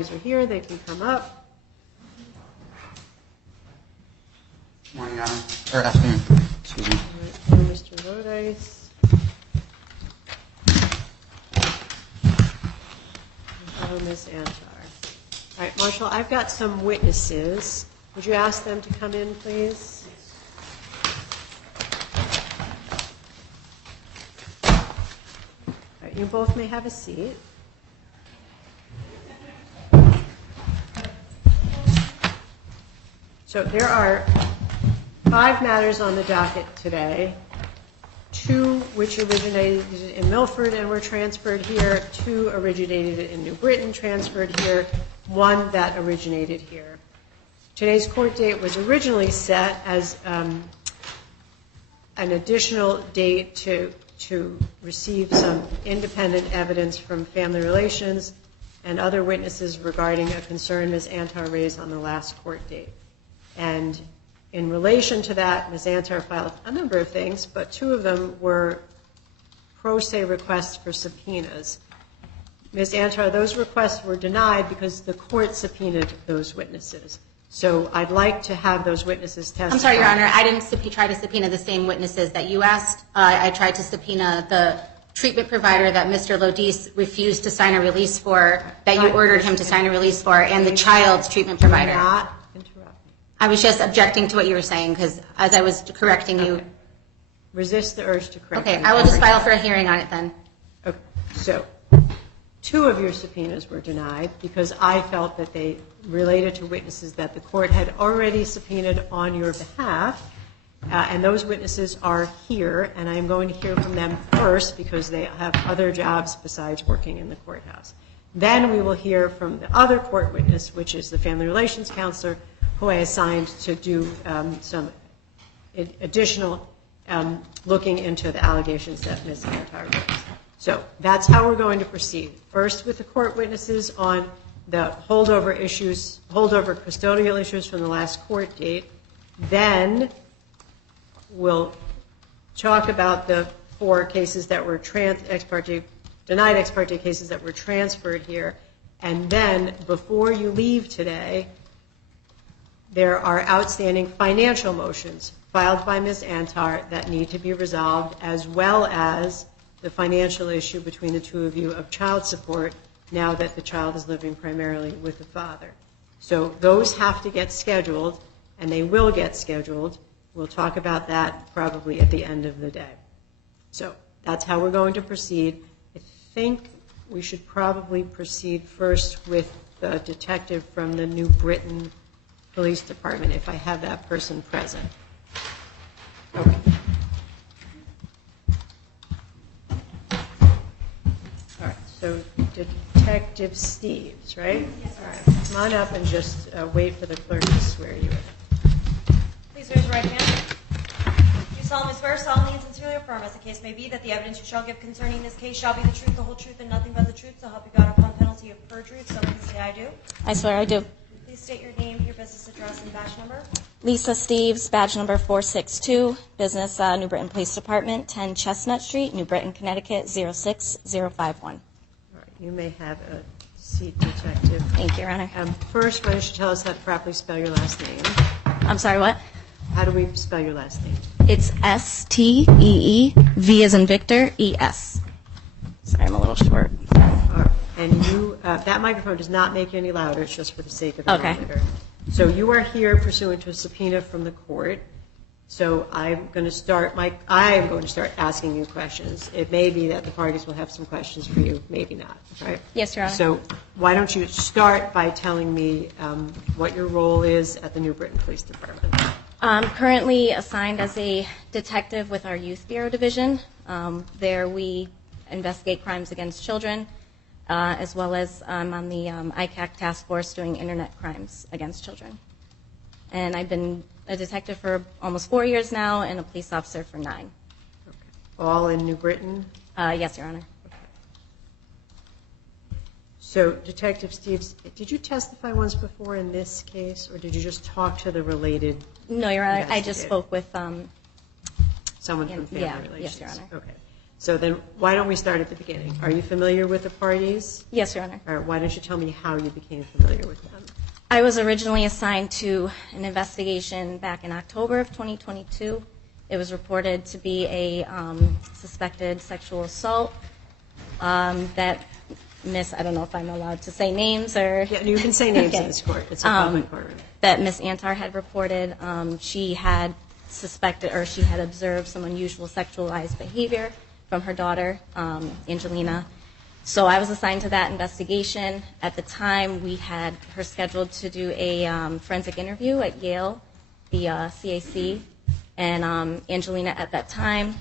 Are here, they can come up. Morning, Your Honor. Or afternoon. Excuse me. All right, Mr. Lodice. And Ms. Antar. All right, Marshall, I've got some witnesses. Would you ask them to come in, please? All right, you both may have a seat. So there are 5 matters on the docket today, 2 which originated in Milford and were transferred here, 2 originated in New Britain, transferred here, 1 that originated here. Today's court date was originally set as an additional date to receive some independent evidence from family relations and other witnesses regarding a concern Ms. Antar raised on the last court date. And in relation to that, Ms. Antar filed a number of things, but 2 of them were pro se requests for subpoenas. Ms. Antar, those requests were denied because the court subpoenaed those witnesses. So I'd like to have those witnesses testify. I'm sorry, Your Honor. I didn't try to subpoena the same witnesses that you asked. I tried to subpoena the treatment provider that Mr. Lodice refused to sign a release for, that you ordered him to sign a release for, and the child's treatment provider. Do not interrupt me. I was just objecting to what you were saying because as I was correcting you. Okay. Resist the urge to correct me. Okay, I will just file for a hearing on it then. Okay, so 2 of your subpoenas were denied because I felt that they related to witnesses that the court had already subpoenaed on your behalf, and those witnesses are here, and I'm going to hear from them first because they have other jobs besides working in the courthouse. Then we will hear from the other court witness, which is the family relations counselor, who I assigned to do some additional looking into the allegations that Ms. Antar raised. So that's how we're going to proceed. First with the court witnesses on the holdover custodial issues from the last court date. Then we'll talk about the 4 cases that were denied ex parte cases that were transferred here. And then before you leave today, there are outstanding financial motions filed by Ms. Antar that need to be resolved, as well as the financial issue between the 2 of you of child support now that the child is living primarily with the father. So those have to get scheduled, and they will get scheduled. We'll talk about that probably at the end of the day. So that's how we're going to proceed. I think we should probably proceed first with the detective from the New Britain Police Department, if I have that person present. Okay. All right, so Detective Steves, right? Yes, sir. All right, come on up and just wait for the clerk to swear you in. Please raise your right hand. Do you solemnly swear, solemnly and sincerely affirm, as the case may be, that the evidence you shall give concerning this case shall be the truth, the whole truth, and nothing but the truth, so help you God upon penalty of perjury, if so please say I do. I swear I do. Please state your name, your business address, and badge number. Lisa Steves, badge number 462, business New Britain Police Department, 10 Chestnut Street, New Britain, Connecticut, 06051. All right, you may have a seat, Detective. Thank you, Your Honor. First, why don't you tell us how to properly spell your last name? I'm sorry, what? How do we spell your last name? It's S-T-E-E, V as in Victor, E-S. Sorry, I'm a little short. All right. And you, that microphone does not make you any louder. It's just for the sake of the monitor. So you are here pursuant to a subpoena from the court. So I'm going to start asking you questions. It may be that the parties will have some questions for you, maybe not. Right? Yes, Your Honor. So why don't you start by telling me what your role is at the New Britain Police Department? I'm currently assigned as a detective with our Youth Bureau Division. There we investigate crimes against children, as well as I'm on the ICAC task force doing internet crimes against children. And I've been a detective for almost 4 years now and a police officer for 9. Okay. All in New Britain? Yes, Your Honor. Okay. So, Detective Steves, did you testify once before in this case, or did you just talk to the related? No, Your Honor. I just spoke with someone from Family Relations. Yes, Your Honor. Okay. So then why don't we start at the beginning? Are you familiar with the parties? Yes, Your Honor. Or why don't you tell me how you became familiar with them? I was originally assigned to an investigation back in October of 2022. It was reported to be a suspected sexual assault that Miss, I don't know if I'm allowed to say names or... Yeah, you can say names in this court. It's a public courtroom. That Miss Antar had reported. She had suspected, or she had observed some unusual sexualized behavior from her daughter, Angelina. So I was assigned to that investigation. At the time, we had her scheduled to do a forensic interview at Yale, the CAC. And Angelina at that time,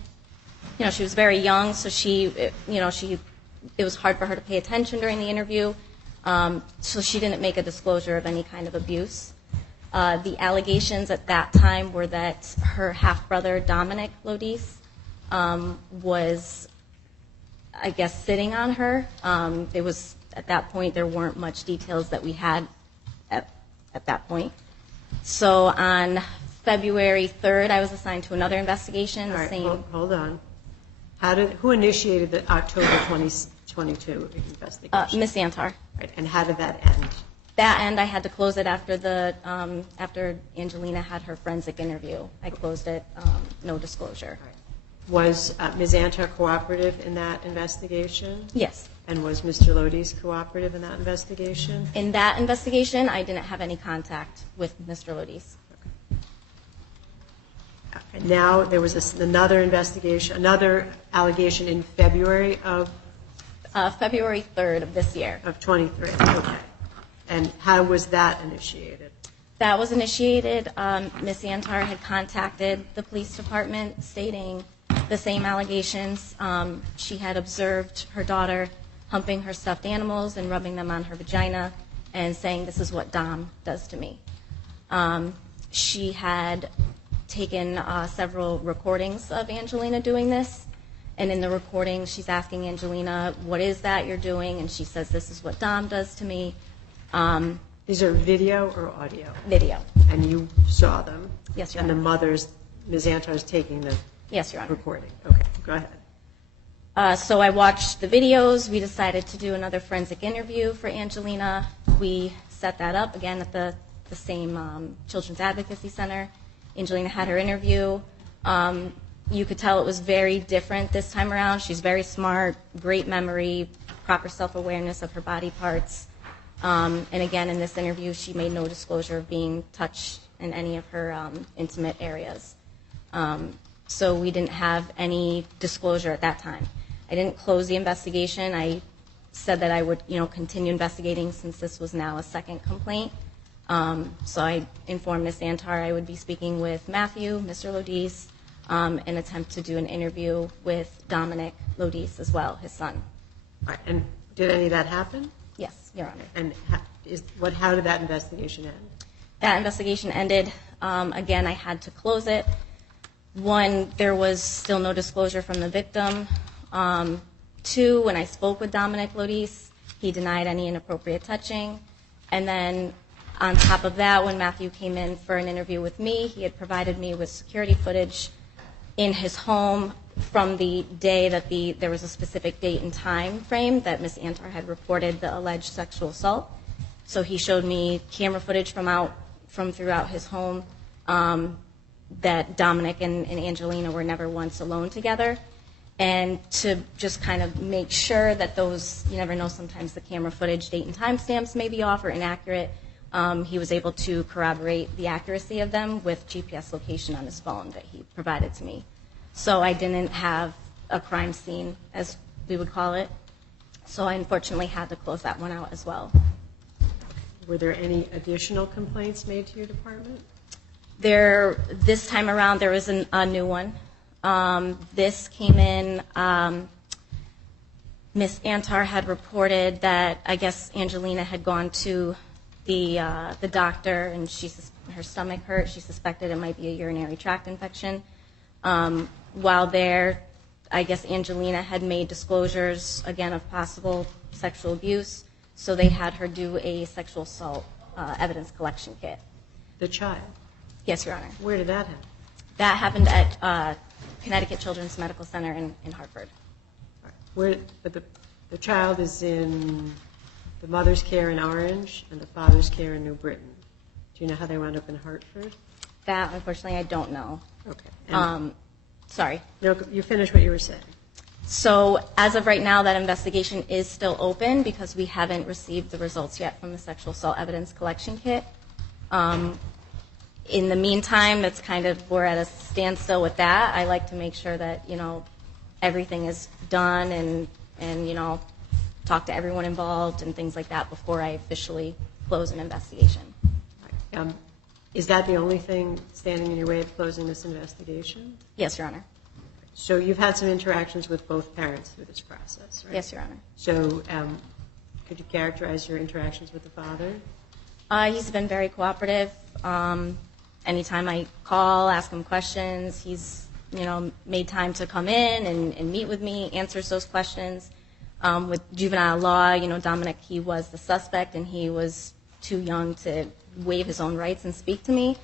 she was very young, so it was hard for her to pay attention during the interview. So she didn't make a disclosure of any kind of abuse. The allegations at that time were that her half-brother, Dominic Lodice, was, I guess, sitting on her. It was, at that point, there weren't much details that we had at that point. So on February 3rd, I was assigned to another investigation. All right, hold on. Who initiated the October 2022 investigation? Miss Antar. Right, and how did that end? That end, I had to close it after after Angelina had her forensic interview. I closed it, no disclosure. Right. Was Ms. Antar cooperative in that investigation? Yes. And was Mr. Lodice cooperative in that investigation? In that investigation, I didn't have any contact with Mr. Lodice. And now there was another investigation, another allegation in February of? February 3rd of this year. Of 23, okay. And how was that initiated? That was initiated, Ms. Antar had contacted the police department stating the same allegations. She had observed her daughter humping her stuffed animals and rubbing them on her vagina and saying, "This is what Dom does to me." She had taken several recordings of Angelina doing this, and in the recording she's asking Angelina, "What is that you're doing?" And she says, "This is what Dom does to me." These are video or audio? Video. And you saw them? Yes, Your Honor. And the Honor. mother's, Ms. Antar's taking the Yes, Your Honor. recording? Okay, go ahead. So I watched the videos. We decided to do another forensic interview for Angelina. We set that up again at the same Children's Advocacy Center. Angelina had her interview. You could tell it was very different this time around. She's very smart, great memory, proper self-awareness of her body parts. And again, in this interview, she made no disclosure of being touched in any of her intimate areas. So we didn't have any disclosure at that time. I didn't close the investigation. I said that I would, continue investigating since this was now a second complaint. So I informed Ms. Antar I would be speaking with Matthew, Mr. Lodice, and attempt to do an interview with Dominic Lodice as well, his son. All right, and did any of that happen? Yes, Your Honor. And how did that investigation end? That investigation ended. Again, I had to close it. One, there was still no disclosure from the victim. Two, when I spoke with Dominic Lodice, he denied any inappropriate touching. And then on top of that, when Matthew came in for an interview with me, he had provided me with security footage in his home from the day that there was a specific date and time frame that Ms. Antar had reported the alleged sexual assault. So he showed me camera footage from throughout his home that Dominic and Angelina were never once alone together. And to just kind of make sure that those, you never know, sometimes the camera footage, date and time stamps may be off or inaccurate, he was able to corroborate the accuracy of them with GPS location on his phone that he provided to me. So I didn't have a crime scene, as we would call it. So I unfortunately had to close that one out as well. Were there any additional complaints made to your department? This time around, there was a new one. This came in, Ms. Antar had reported that, I guess, Angelina had gone to the doctor and her stomach hurt. She suspected it might be a urinary tract infection. While there, I guess Angelina had made disclosures, again, of possible sexual abuse, so they had her do a sexual assault evidence collection kit. The child? Yes, Your Honor. Where did that happen? That happened at Connecticut Children's Medical Center in Hartford. But the child is in the mother's care in Orange and the father's care in New Britain. Do you know how they wound up in Hartford? That, unfortunately, I don't know. Okay. Sorry. No, you finished what you were saying. So as of right now, that investigation is still open because we haven't received the results yet from the sexual assault evidence collection kit. In the meantime, it's kind of, we're at a standstill with that. I like to make sure that, everything is done and talk to everyone involved and things like that before I officially close an investigation. Is that the only thing standing in your way of closing this investigation? Yes, Your Honor. So you've had some interactions with both parents through this process, right? Yes, Your Honor. So could you characterize your interactions with the father? He's been very cooperative. Anytime I call, ask him questions, he's made time to come in and meet with me, answers those questions. With juvenile law, Dominic, he was the suspect and he was too young to waive his own rights and speak to me.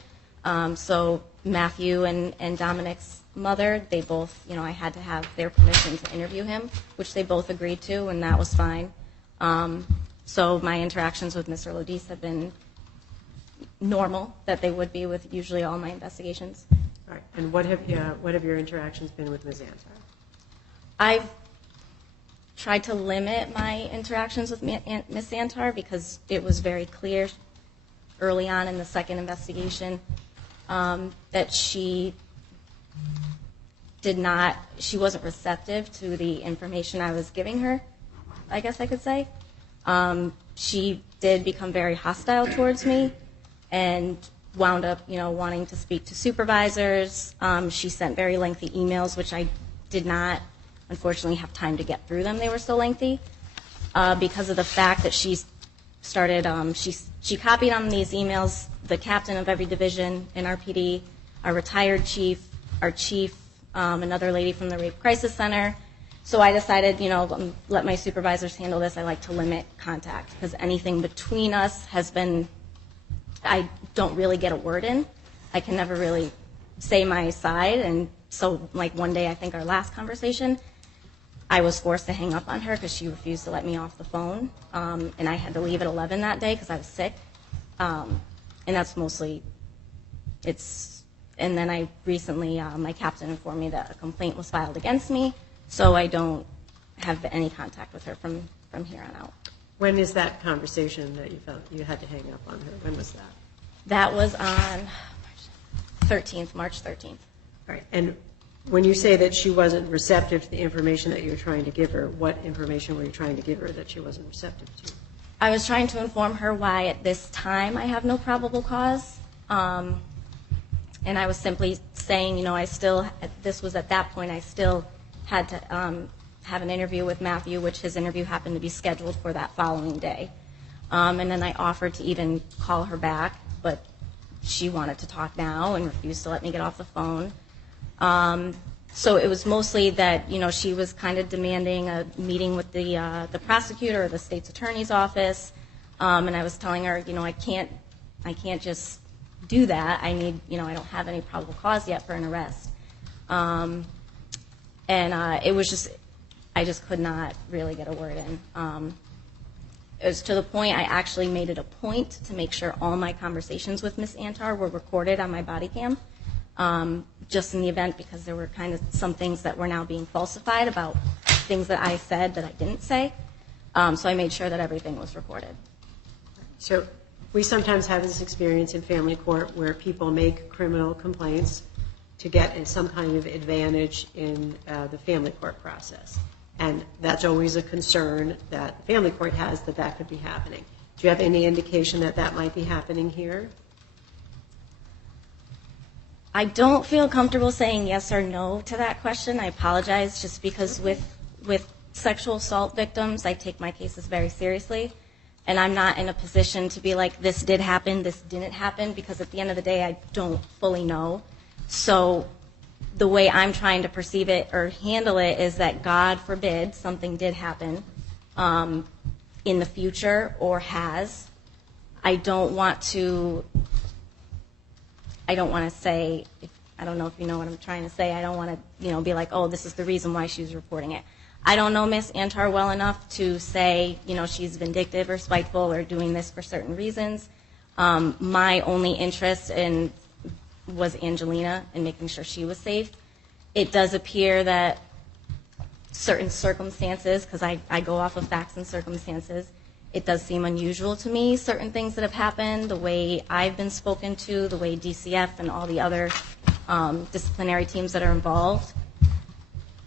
So Matthew and Dominic's mother, they both, I had to have their permission to interview him, which they both agreed to, and that was fine. So my interactions with Mr. Lodice have been normal, that they would be with usually all my investigations. All right. And what have your interactions been with Ms. Antar? I've tried to limit my interactions with Ms. Antar because it was very clear early on in the second investigation that she wasn't receptive to the information I was giving her, I guess I could say. She did become very hostile towards me and wound up, wanting to speak to supervisors. She sent very lengthy emails, which I did not, unfortunately, have time to get through them. They were so lengthy because of the fact that she started, she copied on these emails the captain of every division in our PD, our retired chief, our chief, another lady from the Rape Crisis Center. So I decided, let my supervisors handle this. I like to limit contact because anything between us has been, I don't really get a word in. I can never really say my side. And so one day, I think our last conversation, I was forced to hang up on her because she refused to let me off the phone. And I had to leave at 11 that day because I was sick. And that's mostly, and then I recently, my captain informed me that a complaint was filed against me. So I don't have any contact with her from here on out. When is that conversation that you felt you had to hang up on her? When was that? That was on March 13th. All right. And when you say that she wasn't receptive to the information that you were trying to give her, what information were you trying to give her that she wasn't receptive to? I was trying to inform her why at this time I have no probable cause. And I was simply saying, this was at that point, I still had to have an interview with Matthew, which his interview happened to be scheduled for that following day. And then I offered to even call her back, but she wanted to talk now and refused to let me get off the phone. So it was mostly that, she was kind of demanding a meeting with the prosecutor or the state's attorney's office. And I was telling her, I can't just do that. I need, I don't have any probable cause yet for an arrest. And it was just, I just could not really get a word in. It was to the point I actually made it a point to make sure all my conversations with Ms. Antar were recorded on my body cam, just in the event because there were kind of some things that were now being falsified about things that I said that I didn't say. So I made sure that everything was recorded. So we sometimes have this experience in family court where people make criminal complaints to get some kind of advantage in the family court process. And that's always a concern that the family court has that could be happening. Do you have any indication that that might be happening here? I don't feel comfortable saying yes or no to that question. I apologize, just because with sexual assault victims, I take my cases very seriously. And I'm not in a position to be like, this did happen, this didn't happen, because at the end of the day, I don't fully know. So the way I'm trying to perceive it or handle it is that, God forbid, something did happen in the future or has. I don't want to say, I don't know if you know what I'm trying to say. I don't want to, be like, oh, this is the reason why she was reporting it. I don't know Miss Antar well enough to say, she's vindictive or spiteful or doing this for certain reasons. My only interest was Angelina and making sure she was safe. It does appear that certain circumstances, because I go off of facts and circumstances, it does seem unusual to me, certain things that have happened, the way I've been spoken to, the way DCF and all the other disciplinary teams that are involved.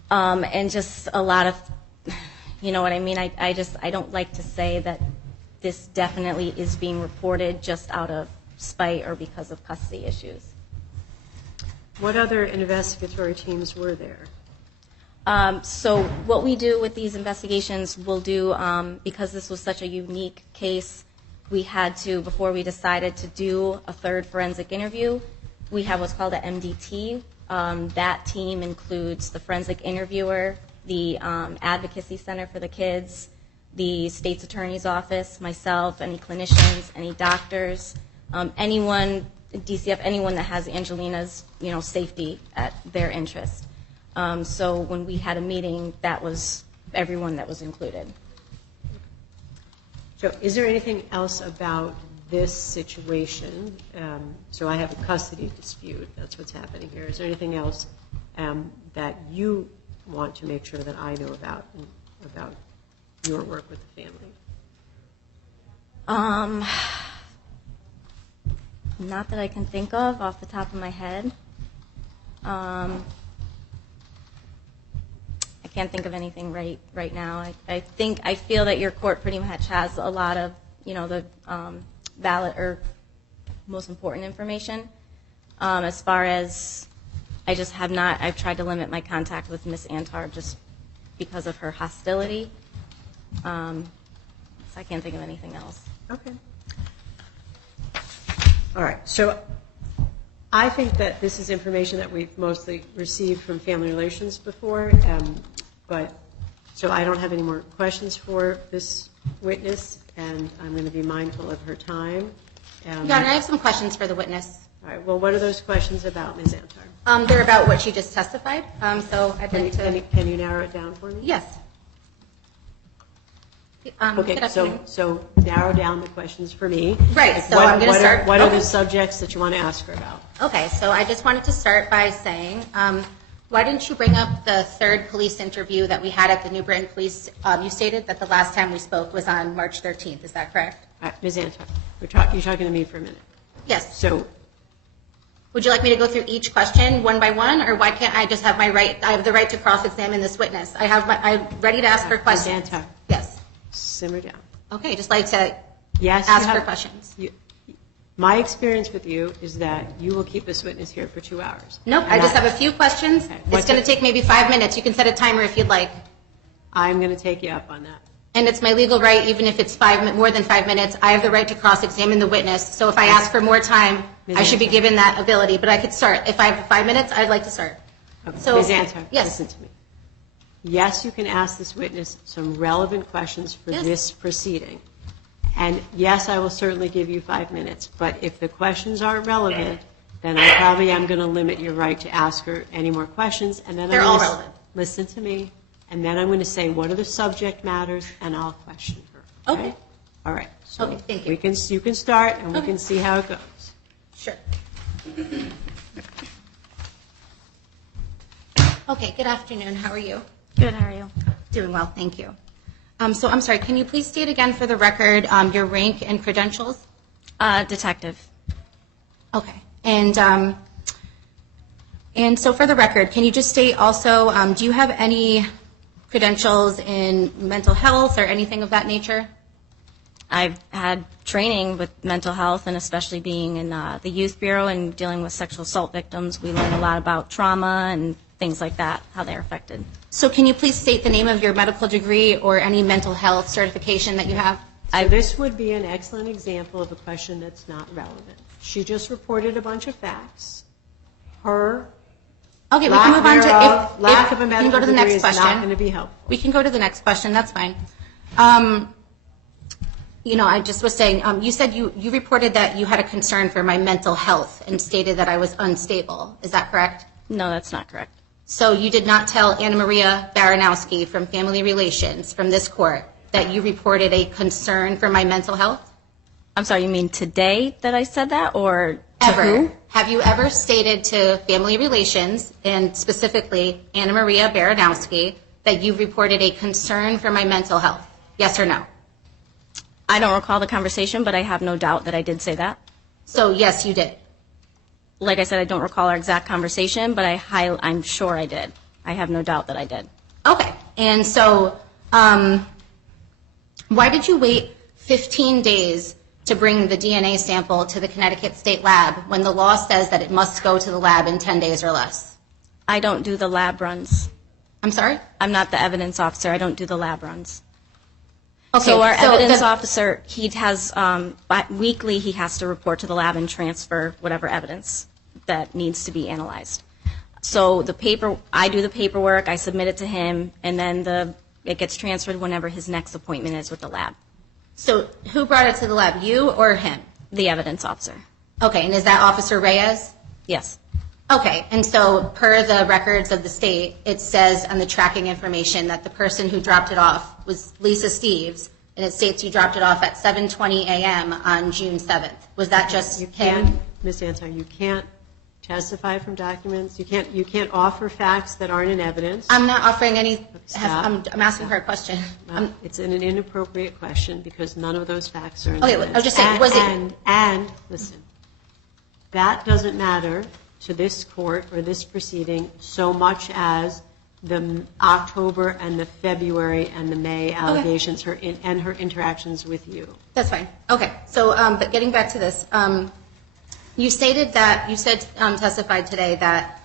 And just a lot of, you know what I mean? I don't like to say that this definitely is being reported just out of spite or because of custody issues. What other investigatory teams were there? So what we do with these investigations, we'll do, because this was such a unique case, we had to, before we decided to do a third forensic interview, we have what's called an MDT. That team includes the forensic interviewer, the advocacy center for the kids, the state's attorney's office, myself, any clinicians, any doctors, anyone, DCF, anyone that has Angelina's, safety at their interest. So when we had a meeting, that was everyone that was included. So is there anything else about this situation? So I have a custody dispute. That's what's happening here. Is there anything else that you want to make sure that I know about your work with the family? Not that I can think of off the top of my head. I can't think of anything right now. I feel that your court pretty much has a lot of, the valid or most important information. As far as I've tried to limit my contact with Miss Antar just because of her hostility. So I can't think of anything else. Okay. All right. So I think that this is information that we've mostly received from Family Relations before, but so I don't have any more questions for this witness, and I'm going to be mindful of her time. Your Honor, I have some questions for the witness. All right. Well, what are those questions about, Ms. Antar? They're about what she just testified. So I'd like to. Can you narrow it down for me? Yes. Okay. So narrow down the questions for me. Right. So I'm going to start. What are the subjects that you want to ask her about? Okay. So I just wanted to start by saying, why didn't you bring up the third police interview that we had at the New Britain Police? You stated that the last time we spoke was on March 13th. Is that correct? Ms. Antar, you're talking to me for a minute. Yes. So. Would you like me to go through each question one by one, or why can't I just have my right? I have the right to cross-examine this witness. I'm ready to ask her questions. Ms. Antar. Yes. Simmer down. Okay. Just like to Yes, ask her questions. My experience with you is that you will keep this witness here for 2 hours. Nope. I just have a few questions. Okay. It's going to take maybe 5 minutes. You can set a timer if you'd like. I'm going to take you up on that. And it's my legal right, even if it's more than 5 minutes, I have the right to cross-examine the witness. So if I ask for more time, I should be given that ability. But I could start. If I have 5 minutes, I'd like to start. Okay. So, Ms. Antar, yes. listen to me. Yes, you can ask this witness some relevant questions for this proceeding. And yes, I will certainly give you 5 minutes. But if the questions aren't relevant, then I probably am going to limit your right to ask her any more questions. And then They're all relevant. Listen to me. And then I'm going to say, what are the subject matters? And I'll question her. Okay. All right. So Okay, thank you. you can start, and we can see how it goes. Sure. Okay, good afternoon. How are you? Good, how are you? Doing well, thank you. So I'm sorry, can you please state again for the record your rank and credentials? Detective. Okay. And so for the record, can you just state also, do you have any credentials in mental health or anything of that nature? I've had training with mental health, and especially being in the Youth Bureau and dealing with sexual assault victims, we learn a lot about trauma and things like that, how they're affected. So can you please state the name of your medical degree or any mental health certification that you have? So this would be an excellent example of a question that's not relevant. She just reported a bunch of facts. Okay, we can move on to lack of a medical degree is question. not going to be helpful. We can go to the next question. That's fine. I just was saying, you said you reported that you had a concern for my mental health and stated that I was unstable. Is that correct? No, that's not correct. So you did not tell Anna Maria Baranowski from Family Relations from this court that you reported a concern for my mental health? I'm sorry, you mean today that I said that, or to Ever. who? Have you ever stated to Family Relations, and specifically Anna Maria Baranowski, that you reported a concern for my mental health? Yes or no? I don't recall the conversation, but I have no doubt that I did say that. So yes, you did. Like I said, I don't recall our exact conversation, but I'm sure I did. I have no doubt that I did. Okay. And so why did you wait 15 days to bring the DNA sample to the Connecticut State Lab when the law says that it must go to the lab in 10 days or less? I don't do the lab runs. I'm sorry? I'm not the evidence officer. I don't do the lab runs. Okay, So our evidence the- officer, he has, weekly he has to report to the lab and transfer whatever evidence that needs to be analyzed. So I do the paperwork, I submit it to him, and then it gets transferred whenever his next appointment is with the lab. So who brought it to the lab, you or him? The evidence officer. Okay, and is that Officer Reyes? Yes. Okay, and so per the records of the state, it says on the tracking information that the person who dropped it off was Lisa Steves, and it states you dropped it off at 7:20 a.m. on June 7th. Was that just him? Ms. Antar, you can't testify from documents. You can't offer facts that aren't in evidence. I'm not offering any. Stop. I'm asking her a question. It's an inappropriate question because none of those facts are in Okay, evidence. I was just saying, was it- And listen, that doesn't matter to this court or this proceeding so much as the October and the February and the May allegations and her interactions with you. That's fine. Okay, so but getting back to this, you testified today that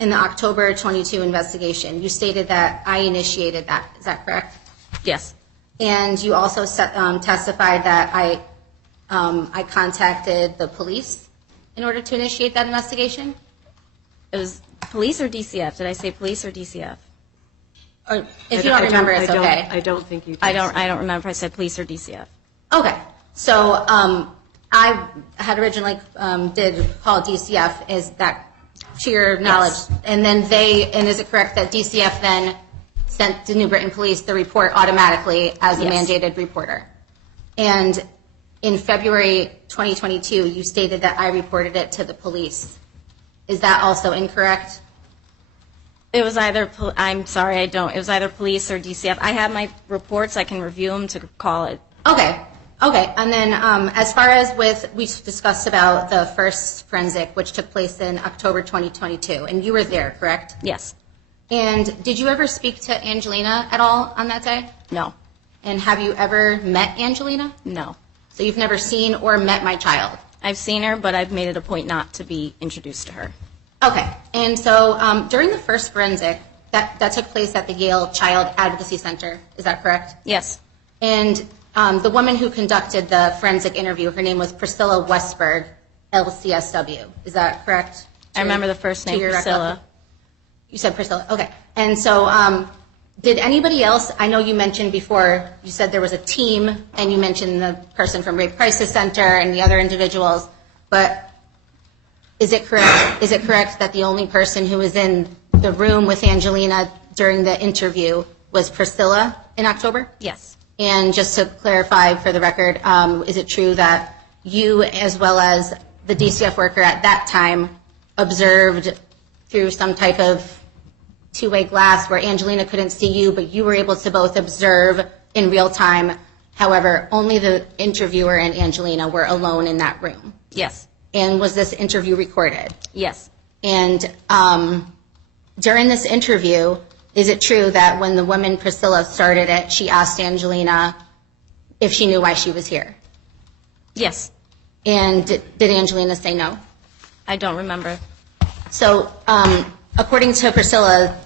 in the October 22 investigation, you stated that I initiated that. Is that correct? Yes. And you also testified that I contacted the police in order to initiate that investigation? It was police or DCF? Did I say police or DCF? Or if you don't remember, it's okay. I don't think you did. I don't remember if I said police or DCF. Okay, so I had originally did call DCF, is that to your knowledge? Yes. And then is it correct that DCF then sent the New Britain Police the report automatically as a Yes. mandated reporter? And in February 2022, you stated that I reported it to the police. Is that also incorrect? It was either, I'm sorry, I don't. It was either police or DCF. I have my reports. I can review them to call it. Okay. And then as far as we discussed about the first forensic, which took place in October 2022, and you were there, correct? Yes. And did you ever speak to Angelina at all on that day? No. And have you ever met Angelina? No. So you've never seen or met my child? I've seen her, but I've made it a point not to be introduced to her. Okay. And so during the first forensic, that took place at the Yale Child Advocacy Center, is that correct? Yes. And the woman who conducted the forensic interview, her name was Priscilla Westberg, LCSW. Is that correct? I remember the first name, Priscilla. You said Priscilla. Okay. And so did anybody else, I know you mentioned before, you said there was a team, and you mentioned the person from Rape Crisis Center and the other individuals, but is it correct that the only person who was in the room with Angelina during the interview was Priscilla in October? Yes. And just to clarify for the record, is it true that you, as well as the DCF worker at that time, observed through some type of two-way glass where Angelina couldn't see you, but you were able to both observe in real time? However, only the interviewer and Angelina were alone in that room. Yes. And was this interview recorded? Yes. And during this interview, is it true that when the woman Priscilla started it, she asked Angelina if she knew why she was here? Yes. And did Angelina say no? I don't remember. So according to Priscilla,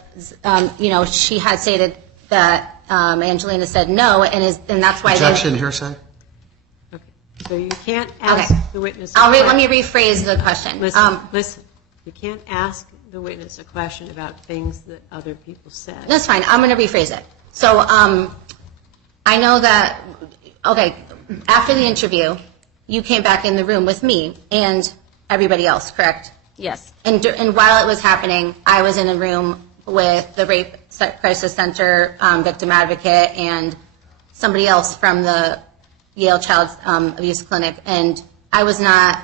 she had stated that Angelina said no, and that's why. Objection, hearsay? Okay. So you can't ask the witness. Let me rephrase the question. Listen. You can't ask the witness a question about things that other people said. That's fine. I'm going to rephrase it. So I know that, after the interview, you came back in the room with me and everybody else, correct? Yes. And while it was happening, I was in a room with the Rape Crisis Center victim advocate and somebody else from the Yale Child Abuse Clinic, and I was not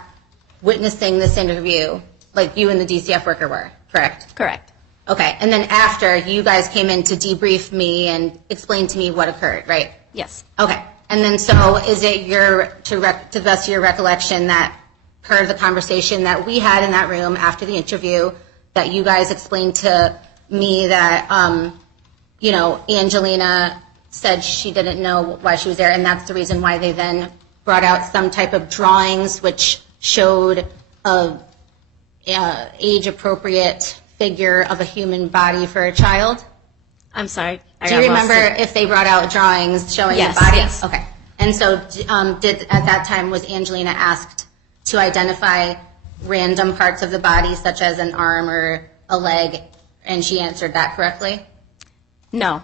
witnessing this interview like you and the DCF worker were, correct? Correct. Okay, and then after, you guys came in to debrief me and explain to me what occurred, right? Yes. Okay, and then so is it to the best of your recollection that per the conversation that we had in that room after the interview, that you guys explained to me that, Angelina said she didn't know why she was there, and that's the reason why they then brought out some type of drawings which showed a age-appropriate figure of a human body for a child? I'm sorry. Do you remember if they brought out drawings showing Yes, the body? yes. Okay. And so at that time, was Angelina asked to identify random parts of the body, such as an arm or a leg, and she answered that correctly? No.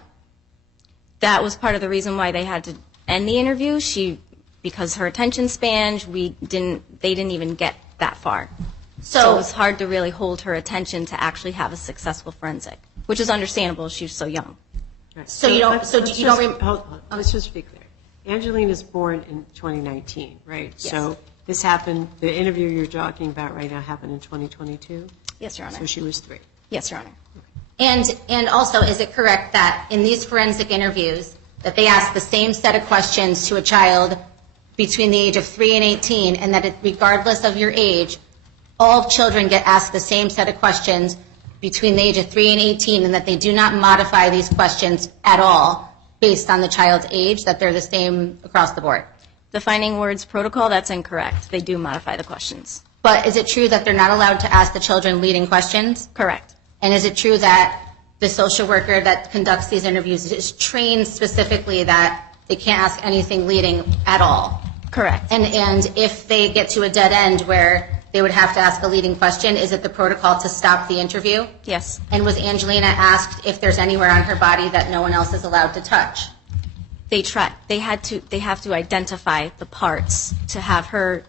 That was part of the reason why they had to end the interview. Because her attention span, they didn't even get that far. So it was hard to really hold her attention to actually have a successful forensic, which is understandable. She was so young. Right. So you don't. Hold on. Let's just be clear. Angelina's born in 2019, right? Yes. So this happened. The interview you're talking about right now happened in 2022. Yes, Your Honor. So she was 3. Yes, Your Honor. And also, is it correct that in these forensic interviews that they ask the same set of questions to a child between the age of 3 and 18, and that regardless of your age, all children get asked the same set of questions between the age of 3 and 18, and that they do not modify these questions at all based on the child's age, that they're the same across the board? The Finding Words protocol, that's incorrect. They do modify the questions. But is it true that they're not allowed to ask the children leading questions? Correct. And is it true that the social worker that conducts these interviews is trained specifically that they can't ask anything leading at all? Correct. And if they get to a dead end where they would have to ask a leading question, is it the protocol to stop the interview? Yes. And was Angelina asked if there's anywhere on her body that no one else is allowed to touch? They have to identify the parts to have her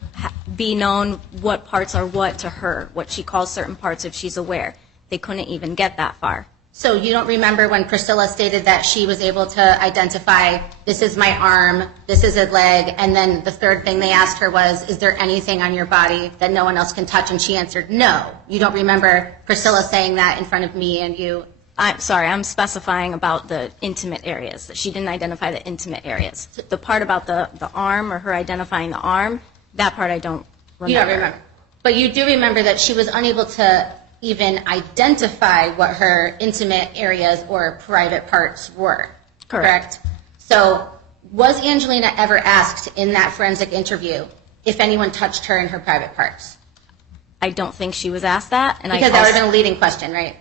be known what parts are what to her, what she calls certain parts if she's aware. They couldn't even get that far. So you don't remember when Priscilla stated that she was able to identify, this is my arm, this is a leg, and then the third thing they asked her was, is there anything on your body that no one else can touch? And she answered no. You don't remember Priscilla saying that in front of me and you? I'm sorry, I'm specifying about the intimate areas, that she didn't identify the intimate areas. The part about the arm or her identifying the arm, that part I don't remember. You don't remember. But you do remember that she was unable to even identify what her intimate areas or private parts were. Correct? So was Angelina ever asked in that forensic interview if anyone touched her in her private parts? I don't think she was asked that. Because that would have been a leading question, right?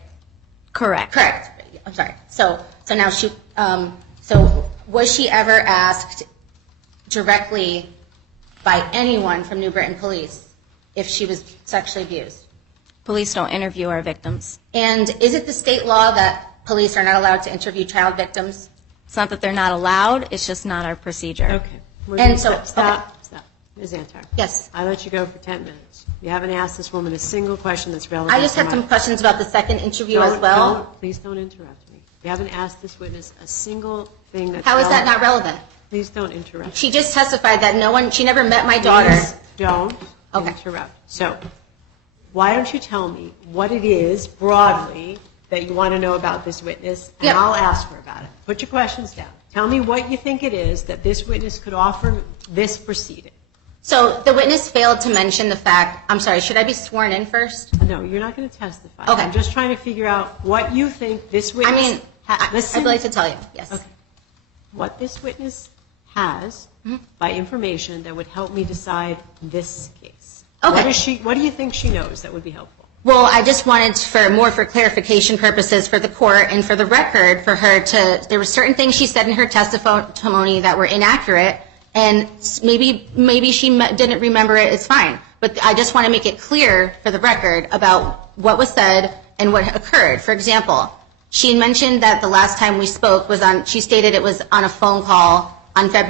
Correct. Correct. I'm sorry. So now so was she ever asked directly by anyone from New Britain Police if she was sexually abused? Police don't interview our victims. And is it the state law that police are not allowed to interview child victims? It's not that they're not allowed, it's just not our procedure. Okay. Stop. Ms. Antar. Yes. I let you go for 10 minutes. You haven't asked this woman a single question that's relevant. I just have some questions about the second interview as well. Please don't interrupt me. You haven't asked this witness a single thing that's How is that not relevant? Please don't interrupt. She just testified that she never met my daughter. Please don't interrupt. So why don't you tell me what it is broadly that you want to know about this witness, and I'll ask her about it. Put your questions down. Tell me what you think it is that this witness could offer this proceeding. So the witness failed to mention the fact, I'm sorry, should I be sworn in first? No, you're not going to testify. Okay. I'm just trying to figure out what you think this witness I'd like to tell you, yes. Okay. What this witness has by information that would help me decide this case. Okay. What do you think she knows that would be helpful? Well, I just wanted for clarification purposes for the court and for the record for her there were certain things she said in her testimony that were inaccurate, and maybe she didn't remember it, it's fine. But I just want to make it clear for the record about what was said and what occurred. For example, she mentioned that the last time we spoke she stated it was on a phone call on March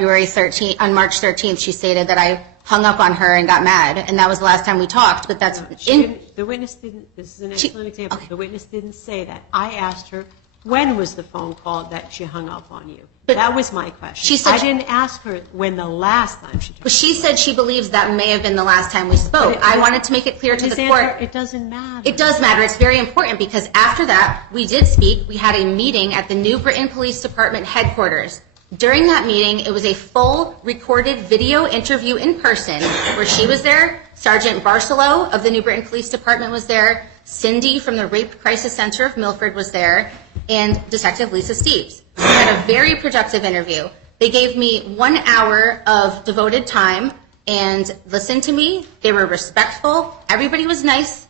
13th. She stated that hung up on her and got mad, and that was the last time we talked. But that's the witness didn't. This is an excellent example. Okay. The witness didn't say that. I asked her, when was the phone call that she hung up on you? But that was my question. She said I didn't ask her when the last time she talked. Well, she said she believes that may have been the last time we spoke. I wanted to make it clear to the court. It doesn't matter. It does matter. It's very important because after that, we did speak. We had a meeting at the New Britain Police Department headquarters. During that meeting, it was a full recorded video interview in person where she was there, Sergeant Barcelo of the New Britain Police Department was there, Cindy from the Rape Crisis Center of Milford was there, and Detective Lisa Steeves. We had a very productive interview. They gave me 1 hour of devoted time and listened to me. They were respectful. Everybody was nice.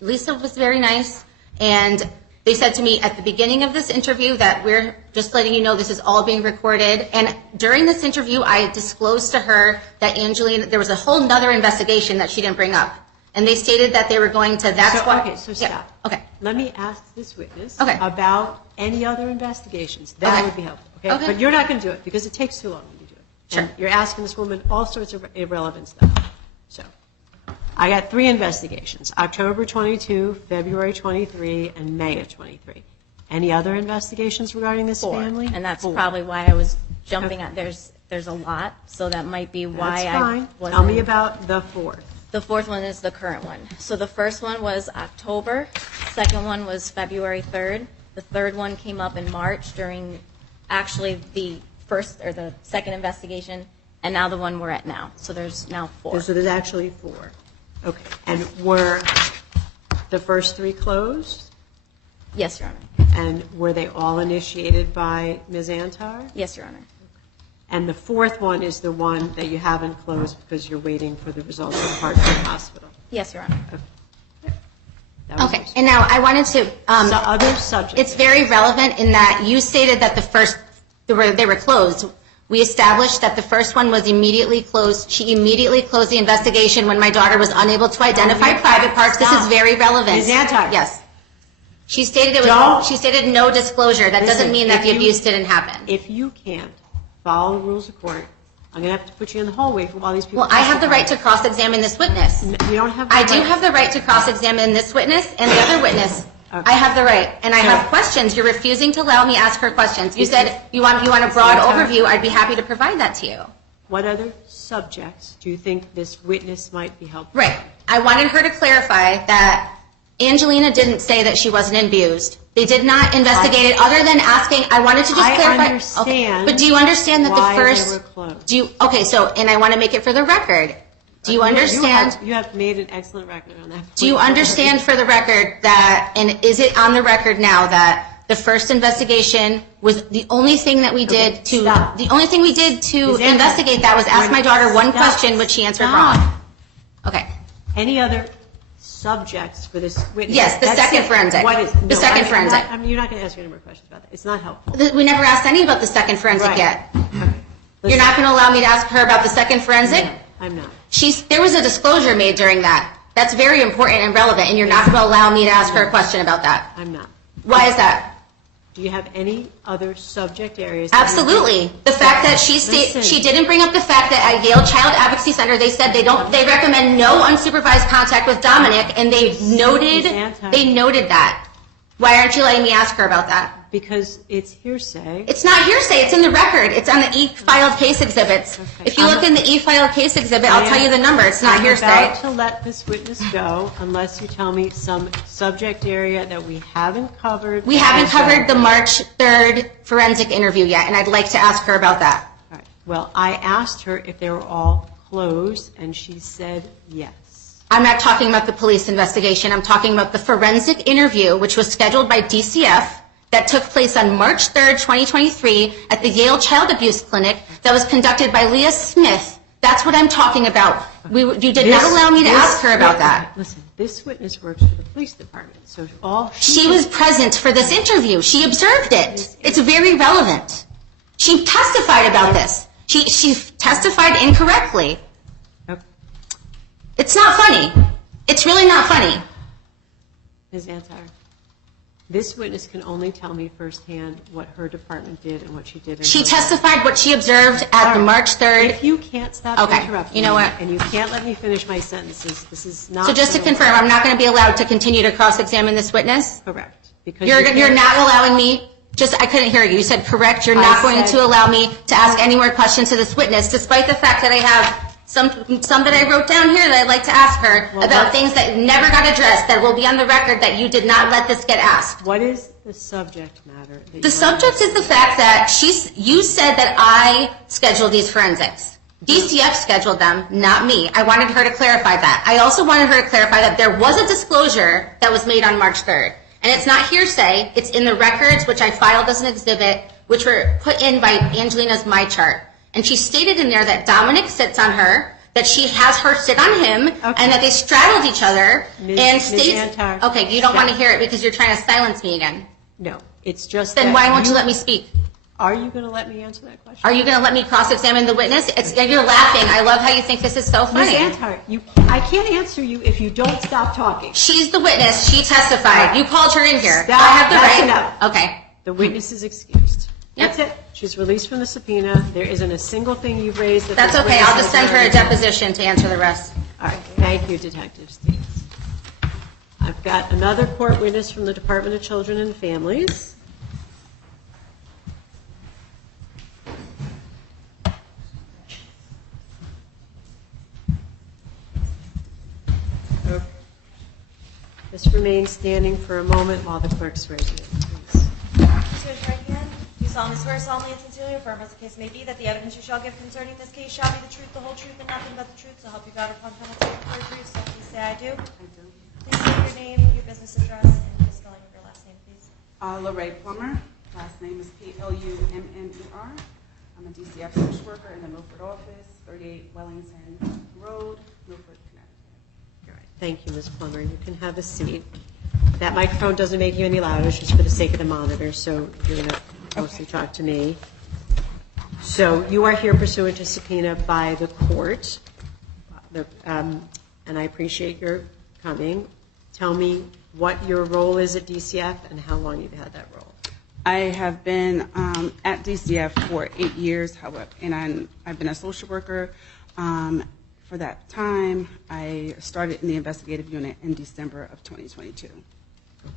Lisa was very nice. And they said to me at the beginning of this interview that we're just letting you know this is all being recorded. And during this interview, I disclosed to her that Angelina, there was a whole nother investigation that she didn't bring up. And they stated that they were going to, Okay, so stop. Yeah, okay. Let me ask this witness about any other investigations. That would be helpful. Okay? But you're not going to do it because it takes too long when you do it. Sure. And you're asking this woman all sorts of irrelevant stuff. So I got 3 investigations, October 22, February 23, and May of 23. Any other investigations regarding this 4. family? And that's 4. probably why I was jumping at. There's a lot, so that might be why That's fine. I wasn't. Tell me about the 4th. The 4th one is the current one. So the first one was October. Second one was February 3rd. The third one came up in March during actually the first or the second investigation, and now the one we're at now. So there's now 4. So there's actually 4. Okay. And were the first 3 closed? Yes, Your Honor. And were they all initiated by Ms. Antar? Yes, Your Honor. And the 4th one is the one that you haven't closed because you're waiting for the results of Hartford Hospital. Yes, Your Honor. Okay, and now I wanted to. Other subjects. It's very relevant in that you stated that the first they were closed. We established that the first one was immediately closed. She immediately closed the investigation when my daughter was unable to identify private parts. This is very relevant. Ms. Antar. Yes. She stated it was. She stated no disclosure. That doesn't mean that the abuse didn't happen. If you can't follow the rules of court, I'm going to have to put you in the hallway for all these people. Well, I have the right to cross-examine this witness. You don't have. I do have the right to cross-examine this witness and the other witness. Okay. I have the right, and I have questions. You're refusing to allow me to ask her questions. You said you want a broad overview. I'd be happy to provide that to you. What other subjects do you think this witness might be helpful? Right. I wanted her to clarify that Angelina didn't say that she wasn't abused. They did not investigate it other than asking. I wanted to just clarify. I understand. Okay. But do you understand that why the first? They were closed. And I want to make it for the record. Do you understand? You have made an excellent record on that. Do you understand for the record that, and is it on the record now that the first investigation was the only thing that we did to investigate that was ask my daughter one question, which she answered wrong. Okay. Any other subjects for this witness? Yes, the second forensic. What is the second forensic? You're not going to ask me any more questions about that. It's not helpful. We never asked any about the second forensic yet. You're not going to allow me to ask her about the second forensic? No, I'm not. There was a disclosure made during that. That's very important and relevant, and you're not going to allow me to ask her a question about that. I'm not. Why is that? Do you have any other subject areas? Absolutely. The fact that she didn't bring up the fact that at Yale Child Advocacy Center they said they recommend no unsupervised contact with Dominic, and they noted that. Why aren't you letting me ask her about that? Because it's hearsay. It's not hearsay. It's in the record. It's on the e-filed case exhibits. Okay. If you look in the e-filed case exhibit, I'll tell you the number. It's not hearsay. I'm about to let this witness go unless you tell me some subject area that we haven't covered. We haven't covered the March 3rd forensic interview yet, and I'd like to ask her about that. All right. Well, I asked her if they were all closed, and she said yes. I'm not talking about the police investigation. I'm talking about the forensic interview, which was scheduled by DCF, that took place on March 3rd, 2023 at the Yale Child Abuse Clinic that was conducted by Leah Smith. That's what I'm talking about. You did not allow me to ask her about that. Listen, this witness works for the police department, so she was present for this interview. She observed it. It's very relevant. She testified about this. She testified incorrectly. Okay. It's not funny. It's really not funny. Ms. Antar, This witness can only tell me firsthand what her department did and what she did. She testified what she observed at the March 3rd. If you can't stop interrupting you know what? and you can't let me finish my sentences, this is not... So just to confirm, I'm not going to be allowed to continue to cross-examine this witness? Correct. Because You're not allowing me, I couldn't hear you. You said correct, you're not going to allow me to ask any more questions to this witness, despite the fact that I have some that I wrote down here that I'd like to ask her about things that never got addressed, that will be on the record that you did not let this get asked. What is the subject matter? The subject is the fact that you said that I scheduled these forensics. DCF scheduled them, not me. I wanted her to clarify that. I also wanted her to clarify that there was a disclosure that was made on March 3rd. And it's not hearsay. It's in the records, which I filed as an exhibit, which were put in by Angelina's My Chart. And she stated in there that Dominic sits on her, that she has her sit on him, and that they straddled each other. Ms. Antar, okay, you don't want to hear it because you're trying to silence me again. No, it's just Then why won't you let me speak? Are you going to let me answer that question? Are you going to let me cross-examine the witness? You're laughing. I love how you think this is so funny. Ms. Antar, I can't answer you if you don't stop talking. She's the witness. She testified. You called her in here. Stop. I have the That's right. enough. Okay. The witness is excused. Yep. That's it. She's released from the subpoena. There isn't a single thing you've raised. That's okay. I'll just send her a deposition to answer the rest. All right. Thank you, Detective Stevens. I've got another court witness from the Department of Children and Families. Okay. Just remain standing for a moment while the clerk swears you in, please. Raise your right hand. Do you solemnly swear solemnly and sincerely affirm, as the case may be, that the evidence you shall give concerning this case shall be the truth, the whole truth, and nothing but the truth, so help you God upon penalty of perjury? So please say I do. I do. Please state your name, your business address, and the spelling of your last name, please. Lorraine Plummer. Last name is Plummer. I'm a DCF social worker in the Milford office, 38 Wellington Road, Milford, Connecticut. All right. Thank you, Ms. Plummer. You can have a seat. That microphone doesn't make you any louder. It's just for the sake of the monitor, so you're going to mostly talk to me. So you are here pursuant to subpoena by the court, and I appreciate your coming. Tell me what your role is at DCF and how long you've had that role. I have been at DCF for 8 years, however, and I've been a social worker for that time. I started in the investigative unit in December of 2022. Okay.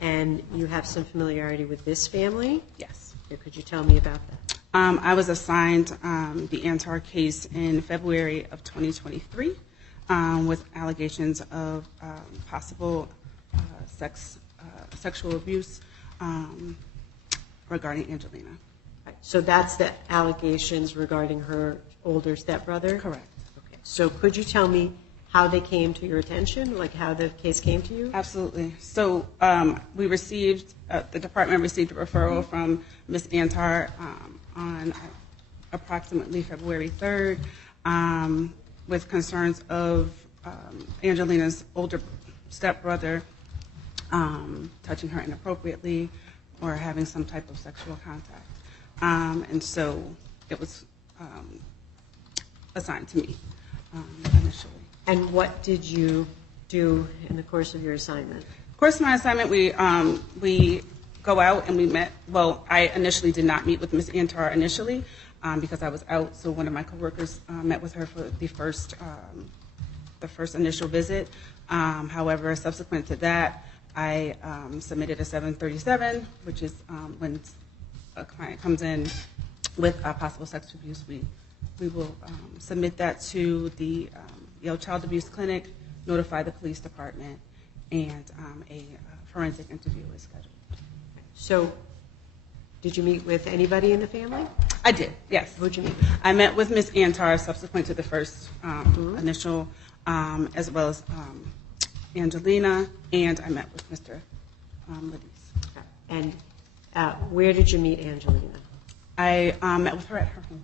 And you have some familiarity with this family? Yes. Could you tell me about that? I was assigned the Antar case in February of 2023 with allegations of possible sexual abuse regarding Angelina. Right. So that's the allegations regarding her older stepbrother? Correct. Okay. So could you tell me how they came to your attention, like how the case came to you? Absolutely. So we received, the department received a referral from Ms. Antar on approximately February 3rd with concerns of Angelina's older stepbrother touching her inappropriately or having some type of sexual contact. And so it was assigned to me initially. And what did you do in the course of your assignment? Of course, my assignment, we go out and we met. Well, I initially did not meet with Ms. Antar initially because I was out. So one of my coworkers met with her for the first initial visit. However, subsequent to that, I submitted a 737, which is when a client comes in with possible sexual abuse, we will submit that to the Yale Child Abuse Clinic, notify the police department, and a forensic interview is scheduled. So, did you meet with anybody in the family? I did, yes. Who did you meet with? I met with Ms. Antar subsequent to the first initial, as well as Angelina, and I met with Mr. Lodice. And where did you meet Angelina? I met with her at her home.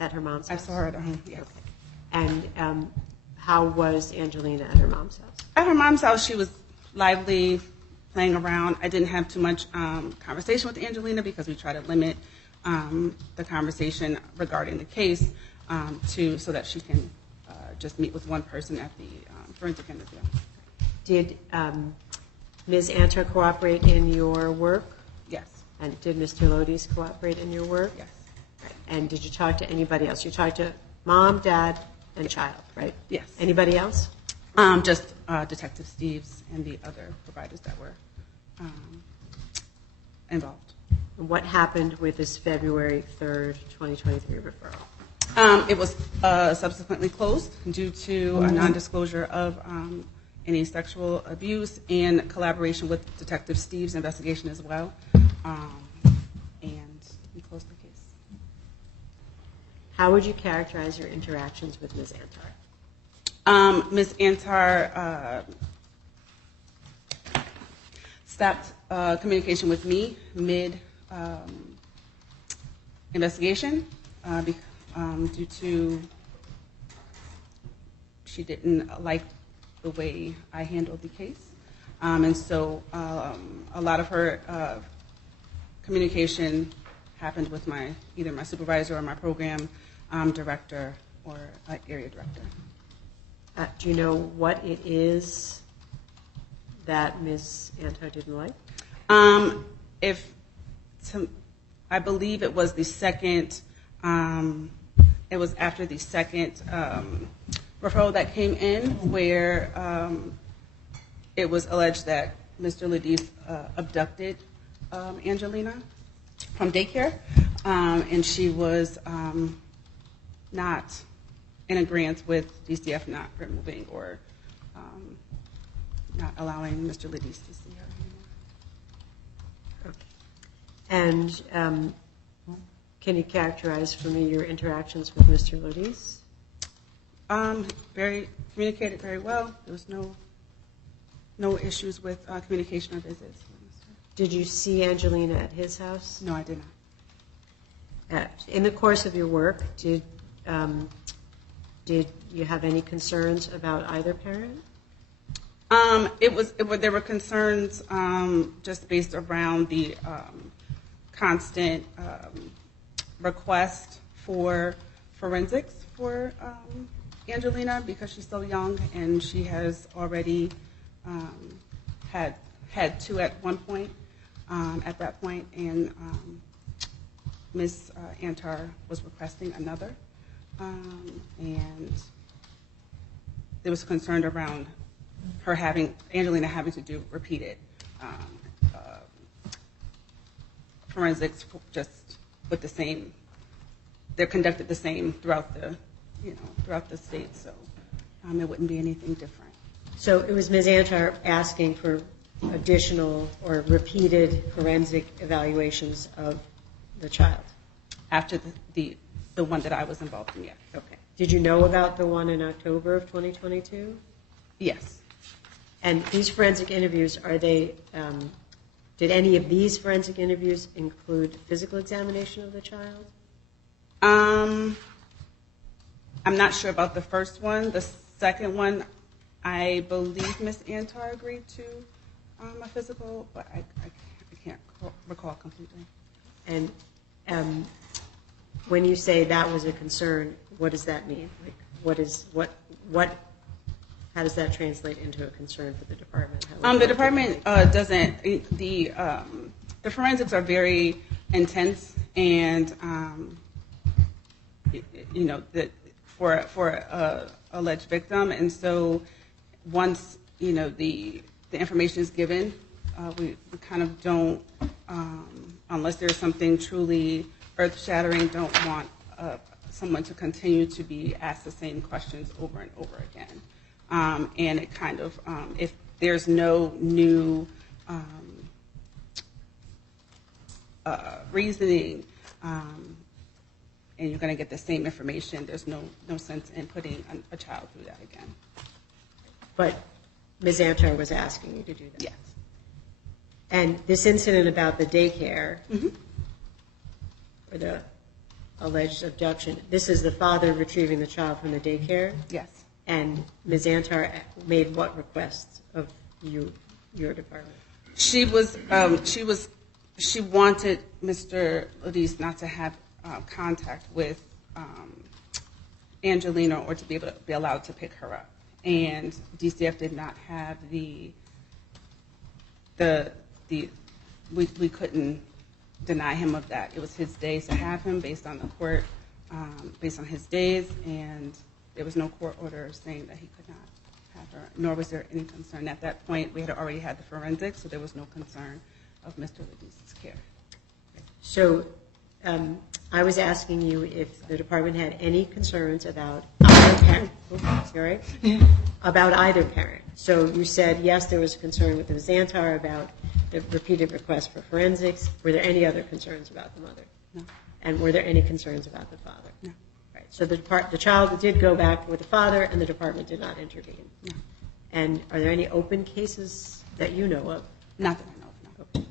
At her mom's house? I saw her at her home, yes. Okay. And how was Angelina at her mom's house? At her mom's house, she was lively, playing around. I didn't have too much conversation with Angelina because we try to limit the conversation regarding the case so that she can just meet with one person at the forensic interview. Did Ms. Antar cooperate in your work? Yes. And did Mr. Lodice cooperate in your work? Yes. Right. And did you talk to anybody else? You talked to mom, dad, and child, right? Yes. Anybody else? Just Detective Steves and the other providers that were involved. And what happened with this February 3rd, 2023 referral? It was subsequently closed due to a non-disclosure of any sexual abuse and collaboration with Detective Steve's investigation as well. And we closed the case. How would you characterize your interactions with Ms. Antar? Ms. Antar stopped communication with me mid-investigation due to she didn't like the way I handled the case. And so a lot of her communication happened with either my supervisor or my program director or area director. Do you know what it is that Ms. Antar didn't like? I believe it was the second, it was after the second referral that came in where it was alleged that Mr. Lodice abducted Angelina from daycare, and she was not in agreement with DCF not removing or not allowing Mr. Lodice to see her anymore. Okay. And can you characterize for me your interactions with Mr. Lodice? Communicated very well. There was no issues with communication or visits. Did you see Angelina at his house? No, I did not. In the course of your work, did you have any concerns about either parent? There were concerns just based around the constant request for forensics for Angelina because she's so young and she has already had two at one point. At that point, and Ms. Antar was requesting another, and there was concern around Angelina having to do repeated forensics just with the same. They're conducted the same throughout the state, so it wouldn't be anything different. So it was Ms. Antar asking for additional or repeated forensic evaluations of the child? After the one that I was involved in, yes. Okay. Did you know about the one in October of 2022? Yes. And these forensic interviews, did any of these forensic interviews include physical examination of the child? I'm not sure about the first one. The second one, I believe Ms. Antar agreed to a physical, but I can't recall completely. And when you say that was a concern, what does that mean? Like, how does that translate into a concern for the department? The department doesn't. The forensics are very intense, and for a alleged victim, and so once the information is given, we kind of don't, unless there's something truly earth-shattering, don't want someone to continue to be asked the same questions over and over again. And it kind of, if there's no new reasoning, and you're going to get the same information, there's no sense in putting a child through that again. But Ms. Antar was asking you to do that? Yes. And this incident about the daycare, or the alleged abduction, this is the father retrieving the child from the daycare? Yes. And Ms. Antar made what requests of your department? She wanted Mr. Lodice not to have contact with Angelina or to be able to be allowed to pick her up. And DCF did not have the we couldn't deny him of that. It was his day to have him based on the court, based on his days, and there was no court order saying that he could not have her, nor was there any concern. At that point, we had already had the forensics, so there was no concern of Mr. Lodice's care. So I was asking you if the department had any concerns about either parent. About either parent. So you said, yes, there was a concern with Ms. Antar about the repeated requests for forensics. Were there any other concerns about the mother? No. And were there any concerns about the father? No. Right. So the child did go back with the father, and the department did not intervene. No. And are there any open cases that you know of? Not that I know of, no.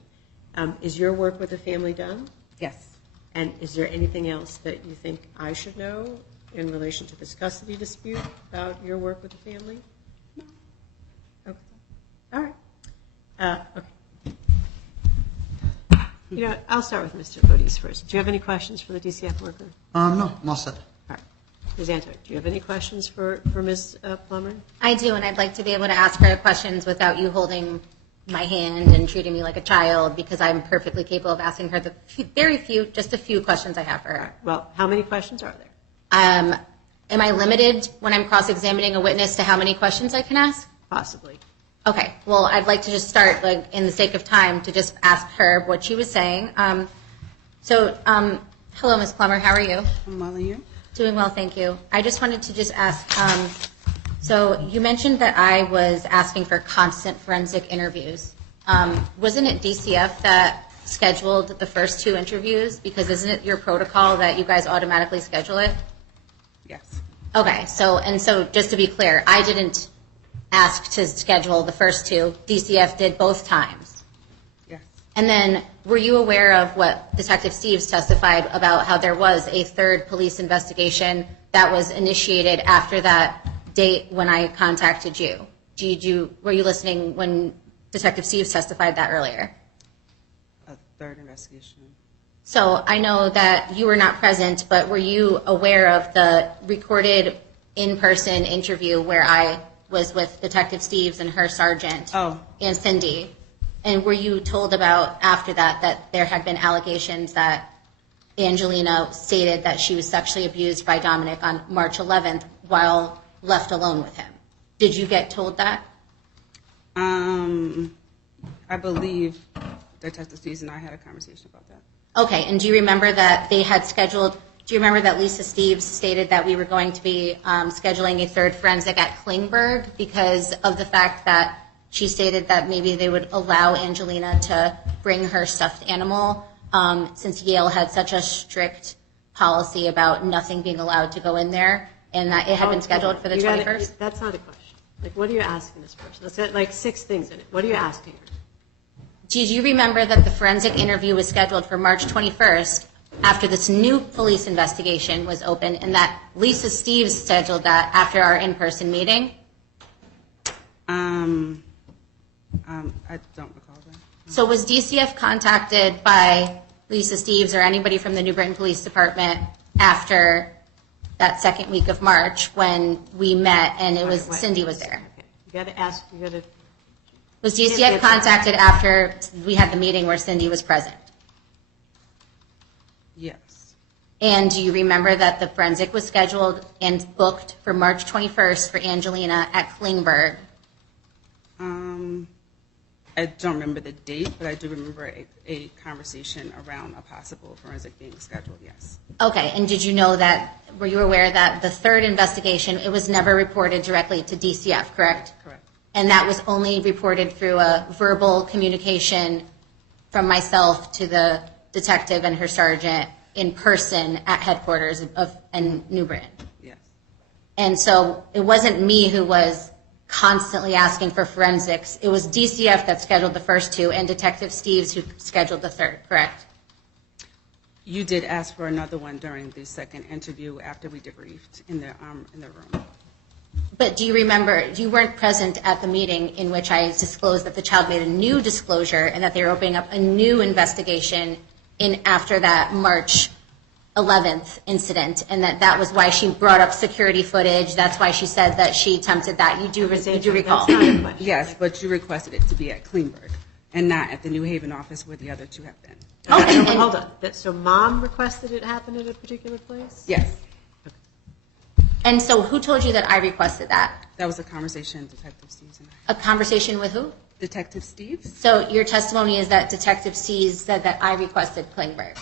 Okay. Is your work with the family done? Yes. And is there anything else that you think I should know in relation to this custody dispute about your work with the family? No. Okay. All right. Okay. You know, I'll start with Mr. Lodice first. Do you have any questions for the DCF worker? No, I'm all set. All right. Ms. Antar, do you have any questions for Ms. Plummer? I do, and I'd like to be able to ask her questions without you holding my hand and treating me like a child, because I'm perfectly capable of asking her the just a few questions I have for her. Well, how many questions are there? Am I limited when I'm cross-examining a witness to how many questions I can ask? Possibly. Okay. Well, I'd like to just start, like, in the sake of time, to just ask her what she was saying. Hello, Ms. Plummer. How are you? I'm well, and you? Doing well, thank you. I just wanted to just ask, so you mentioned that I was asking for constant forensic interviews. Wasn't it DCF that scheduled the first 2 interviews? Because isn't it your protocol that you guys automatically schedule it? Yes. Okay, so just to be clear, I didn't ask to schedule the first 2. DCF did both times. Yes. And then, were you aware of what Detective Steves testified about, how there was a 3rd police investigation that was initiated after that date when I contacted you? Were you listening when Detective Steves testified that earlier? A 3rd investigation. So I know that you were not present, but were you aware of the recorded in-person interview where I was with Detective Steves and her sergeant and Cindy? And were you told about after that there had been allegations that Angelina stated that she was sexually abused by Dominic on March 11th while left alone with him? Did you get told that? I believe Detective Steves and I had a conversation about that. Okay, and do you remember that they had scheduled, do you remember that Lisa Steves stated that we were going to be scheduling a 3rd forensic at Klingberg because of the fact that she stated that maybe they would allow Angelina to bring her stuffed animal since Yale had such a strict policy about nothing being allowed to go in there, and that it had been scheduled for the 21st? That's not a question. Like, what are you asking this person? Let's get like 6 things in it. What are you asking her? Did you remember that the forensic interview was scheduled for March 21st after this new police investigation was open, and that Lisa Steves scheduled that after our in-person meeting? I don't recall that. So was DCF contacted by Lisa Steves or anybody from the New Britain Police Department after that 2nd week of March when we met and it was Cindy was there? Okay. You got to ask. You got to. Was DCF contacted after we had the meeting where Cindy was present? Yes. And do you remember that the forensic was scheduled and booked for March 21st for Angelina at Klingberg? I don't remember the date, but I do remember a conversation around a possible forensic being scheduled, yes. Okay, and did you know that, were you aware that the 3rd investigation, it was never reported directly to DCF, correct? Correct. And that was only reported through a verbal communication from myself to the detective and her sergeant in person at headquarters in New Britain. Yes. And so it wasn't me who was constantly asking for forensics. It was DCF that scheduled the first 2 and Detective Steves who scheduled the 3rd, correct? You did ask for another one during the 2nd interview after we debriefed in the room. But do you remember, you weren't present at the meeting in which I disclosed that the child made a new disclosure and that they were opening up a new investigation in after that March 11th incident, and that was why she brought up security footage. That's why she said that she attempted that. You do recall? That's not a question. Yes, but you requested it to be at Klingberg. and not at the New Haven office where the other two have been. Okay, hold on. So mom requested it happen at a particular place? Yes, And so who told you that I requested that? that was a conversation Detective Steves and A conversation with who? Detective Steves? So your testimony is that Detective Sees said that I requested Klingberg.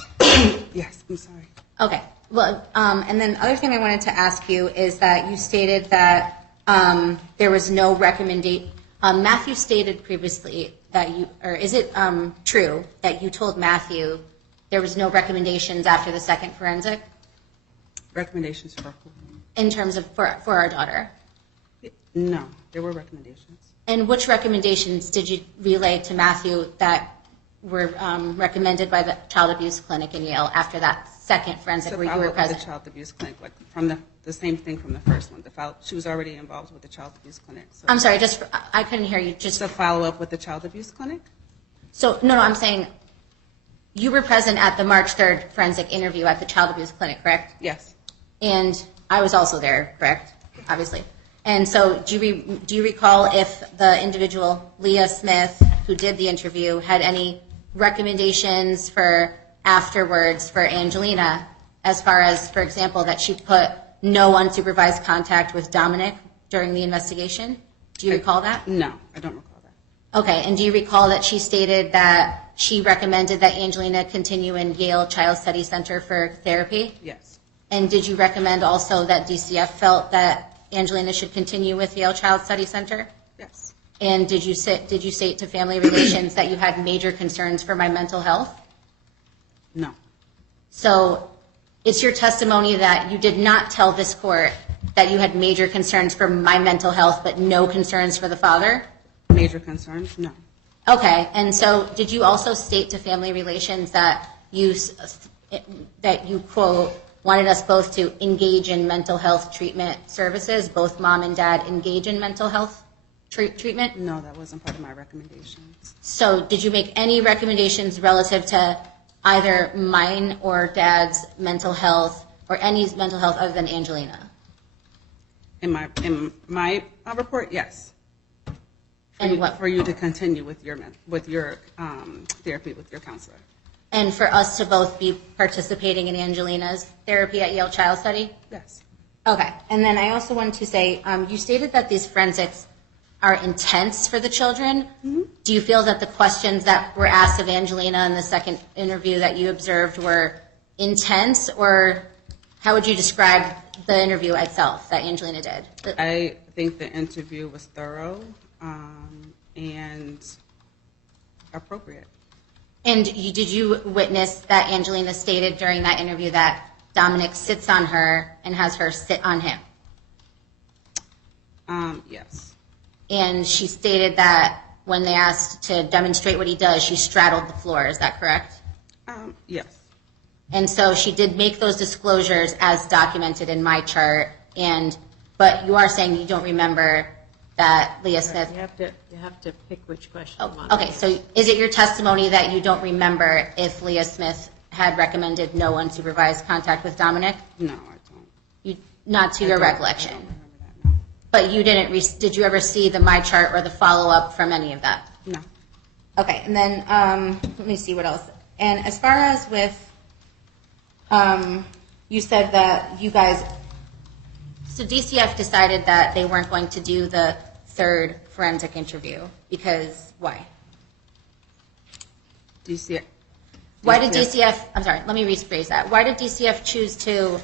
Yes, I'm sorry. Okay. Well, and then the other thing I wanted to ask you is that you stated that there was no recommendation. Matthew stated previously that you, or is it true that you told Matthew there was no recommendations after the second forensic Recommendations for who? in terms of for our daughter? No, there were recommendations. And which recommendations did you relay to Matthew that were recommended by the child abuse clinic in Yale after that second forensic where you were present? The child abuse clinic, like from the same thing from the first one. She was already involved with the child abuse clinic. So. I'm sorry, I couldn't hear you. Just a follow up with the child abuse clinic. So no, I'm saying you were present at the March 3rd forensic interview at the child abuse clinic, correct? Yes. And I was also there, correct? Obviously. And so do you recall if the individual, Leah Smith, who did the interview, had any recommendations for afterwards for Angelina, as far as, for example, that she put no unsupervised contact with Dominic during the investigation? Do you recall that? No, I don't recall that. Okay, and do you recall that she stated that she recommended that Angelina continue in Yale Child Study Center for therapy? Yes. And did you recommend also that DCF felt that Angelina should continue with Yale Child Study Center? Yes. And did you say to Family Relations that you had major concerns for my mental health? No. So it's your testimony that you did not tell this court that you had major concerns for my mental health but no concerns for the father? Major concerns? No. Okay, and so did you also state to Family Relations that you quote, wanted us both to engage in mental health treatment services, both mom and dad engage in mental health treatment? No, that wasn't part of my recommendations. So did you make any recommendations relative to either mine or dad's mental health or any mental health other than Angelina? In my report, yes. For you to continue with your therapy with your counselor. And for us to both be participating in Angelina's therapy at Yale Child Study? Yes. Okay. And then I also wanted to say, you stated that these forensics are intense for the children. Mm-hmm. Do you feel that the questions that were asked of Angelina in the second interview that you observed were intense, or how would you describe the interview itself that Angelina did? I think the interview was thorough and appropriate. And did you witness that Angelina stated during that interview that Dominic sits on her and has her sit on him? Yes. And she stated that when they asked to demonstrate what he does, she straddled the floor. Is that correct? Yes. And so she did make those disclosures as documented in my chart. But you are saying you don't remember that Leah Smith. You have to pick which question you want. Okay, so is it your testimony that you don't remember if Leah Smith had recommended no unsupervised contact with Dominic? No, I don't. Not to your recollection. I don't remember that, no. But you didn't. Did you ever see the my chart or the follow up from any of that? No. Okay, and then let me see what else. And as far as with, you said that you guys. So DCF decided that they weren't going to do the third forensic interview because why? Why did DCF, I'm sorry, let me rephrase that. Why did DCF choose to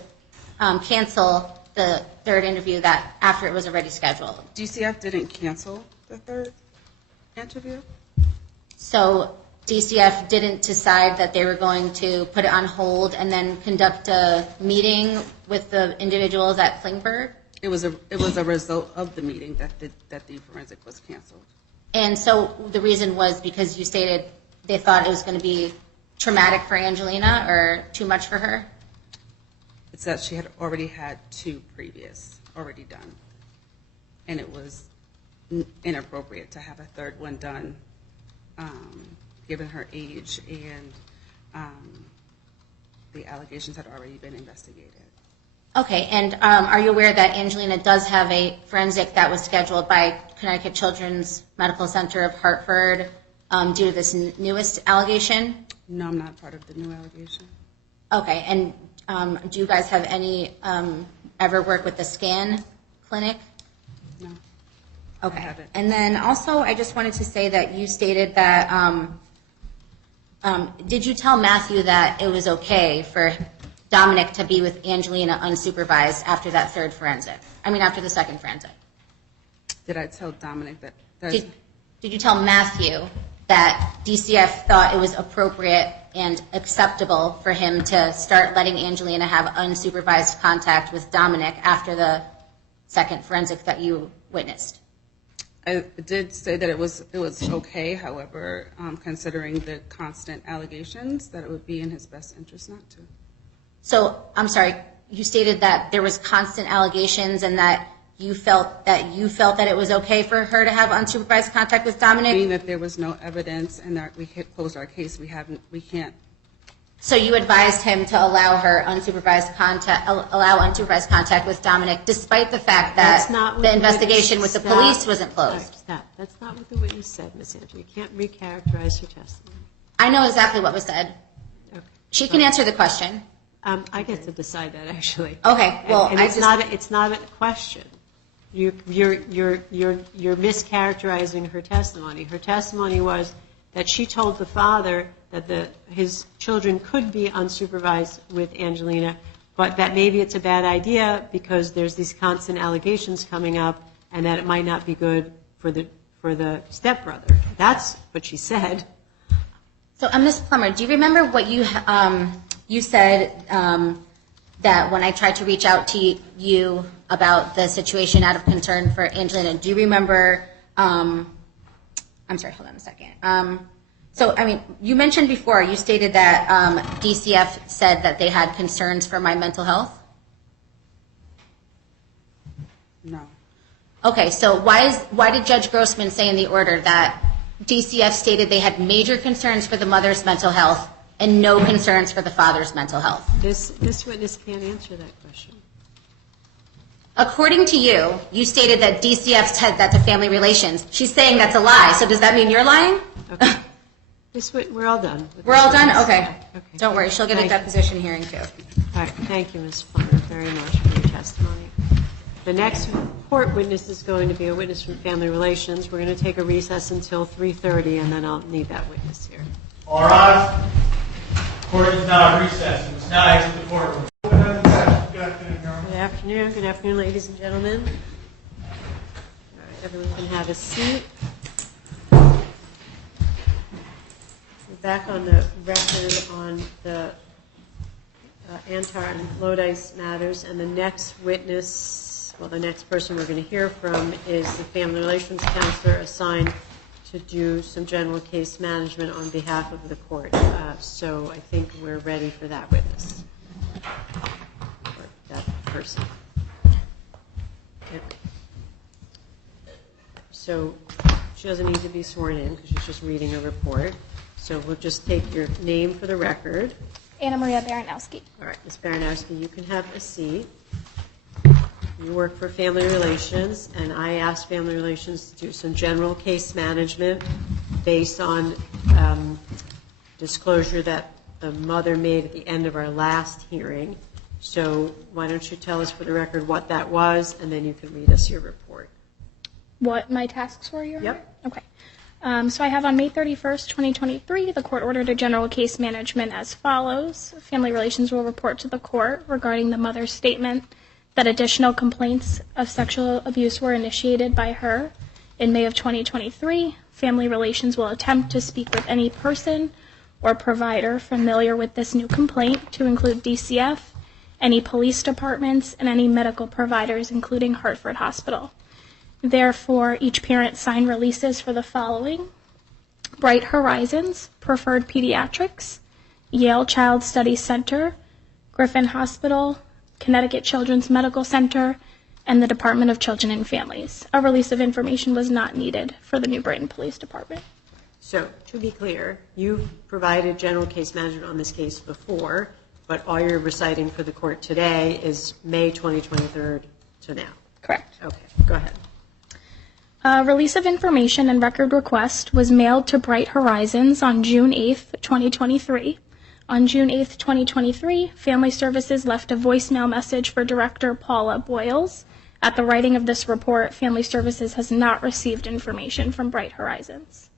cancel the third interview that after it was already scheduled? DCF didn't cancel the third interview? So DCF didn't decide that they were going to put it on hold and then conduct a meeting with the individuals at Klingberg? It was a result of the meeting that the forensic was canceled. And so the reason was because you stated they thought it was going to be traumatic for Angelina or too much for her? It's that she had already had two previous already done. And it was inappropriate to have a third one done given her age and the allegations had already been investigated. Okay, and are you aware that Angelina does have a forensic that was scheduled by Connecticut Children's Medical Center of Hartford due to this newest allegation? No, I'm not part of the new allegation. Okay, and do you guys have any, ever work with the SCAN clinic? No. Okay. I haven't. And then also, I just wanted to say that you stated that, did you tell Matthew that it was okay for Dominic to be with Angelina unsupervised after that after the second forensic? Did I tell Dominic that? Did you tell Matthew that DCF thought it was appropriate and acceptable for him to start letting Angelina have unsupervised contact with Dominic after the second forensic that you witnessed? I did say that it was okay. However, considering the constant allegations, that it would be in his best interest not to. So, I'm sorry, you stated that there was constant allegations and that you felt that it was okay for her to have unsupervised contact with Dominic? Being that there was no evidence and that we closed our case, we can't. So you advised him to allow unsupervised contact with Dominic, despite the fact that the investigation with the police wasn't closed. Stop. That's not what the witness said, Ms. Antar. You can't recharacterize her testimony. I know exactly what was said. Okay. She can answer the question. I get to decide that, actually. Okay. Well, and it's not a question. You're mischaracterizing her testimony. Her testimony was that she told the father that his children could be unsupervised with Angelina, but that maybe it's a bad idea because there's these constant allegations coming up, and that it might not be good for the stepbrother. That's what she said. So, Ms. Plummer, do you remember what you said that when I tried to reach out to you about the situation out of concern for Angelina? Do you remember? I'm sorry. Hold on a second. You mentioned before, you stated that DCF said that they had concerns for my mental health? No. Okay, so why did Judge Grossman say in the order that DCF stated they had major concerns for the mother's mental health and no concerns for the father's mental health? This witness can't answer that question. According to you, you stated that DCF said that's a family relations. She's saying that's a lie, so does that mean you're lying? Okay. We're all done. We're all done? Okay. Okay. Don't worry, she'll get a deposition hearing too. All right. Thank you, Ms. Plummer, very much for your testimony. The next court witness is going to be a witness from Family Relations. We're going to take a recess until 3:30, and then I'll need that witness here. All rise. Court is now recessed. It's now exit the courtroom. Good afternoon. Good afternoon, ladies and gentlemen. All right, everyone can have a seat. We're back on the record on the Antar and Lodice matters, and the next person we're going to hear from is the Family Relations Counselor assigned to do some general case management on behalf of the court. So I think we're ready for that witness, or that person. So she doesn't need to be sworn in because she's just reading a report. So we'll just take your name for the record. Anna Maria Baranowski. All right, Ms. Baranowski, you can have a seat. You work for Family Relations, and I asked Family Relations to do some general case management based on disclosure that the mother made at the end of our last hearing. So why don't you tell us for the record what that was, and then you can read us your report. What my tasks were, Your Honor? Yep. Okay. So I have on May 31st, 2023, the court ordered a general case management as follows. Family Relations will report to the court regarding the mother's statement that additional complaints of sexual abuse were initiated by her. In May of 2023, Family Relations will attempt to speak with any person or provider familiar with this new complaint, to include DCF, any police departments, and any medical providers, including Hartford Hospital. Therefore, each parent signed releases for the following: Bright Horizons, Preferred Pediatrics, Yale Child Study Center, Griffin Hospital, Connecticut Children's Medical Center, and the Department of Children and Families. A release of information was not needed for the New Brighton Police Department. So, to be clear, you've provided general case management on this case before, but all you're reciting for the court today is May 2023 to now. Correct. Okay, go ahead. A release of information and record request was mailed to Bright Horizons on June 8th, 2023. On June 8th, 2023, Family Services left a voicemail message for Director Paula Boyles. At the writing of this report, Family Services has not received information from Bright Horizons.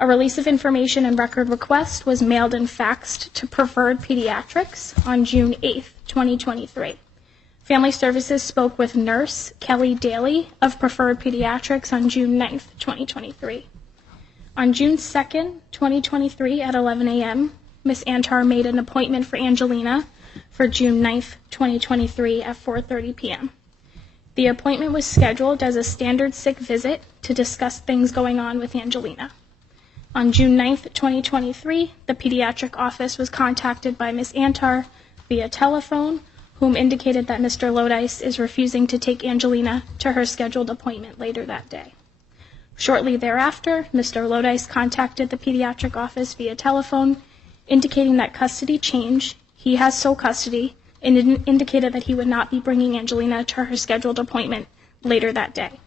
A release of information and record request was mailed and faxed to Preferred Pediatrics on June 8th, 2023. Family Services spoke with nurse Kelly Daly of Preferred Pediatrics on June 9th, 2023. On June 2nd, 2023 at 11 a.m., Ms. Antar made an appointment for Angelina for June 9th, 2023 at 4:30 p.m. The appointment was scheduled as a standard sick visit to discuss things going on with Angelina. On June 9th, 2023, the pediatric office was contacted by Ms. Antar via telephone, whom indicated that Mr. Lodice is refusing to take Angelina to her scheduled appointment later that day. Shortly thereafter, Mr. Lodice contacted the pediatric office via telephone, indicating that custody change, he has sole custody, and indicated that he would not be bringing Angelina to her scheduled appointment later that day.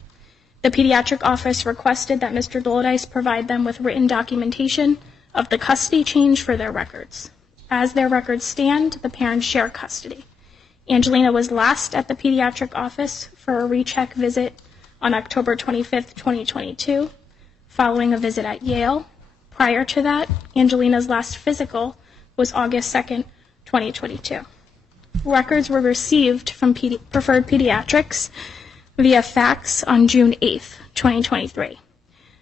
The pediatric office requested that Mr. Lodice provide them with written documentation of the custody change for their records. As their records stand, the parents share custody. Angelina was last at the pediatric office for a recheck visit on October 25th, 2022, following a visit at Yale. Prior to that, Angelina's last physical was August 2nd, 2022. Records were received from Preferred Pediatrics via fax on June 8th, 2023.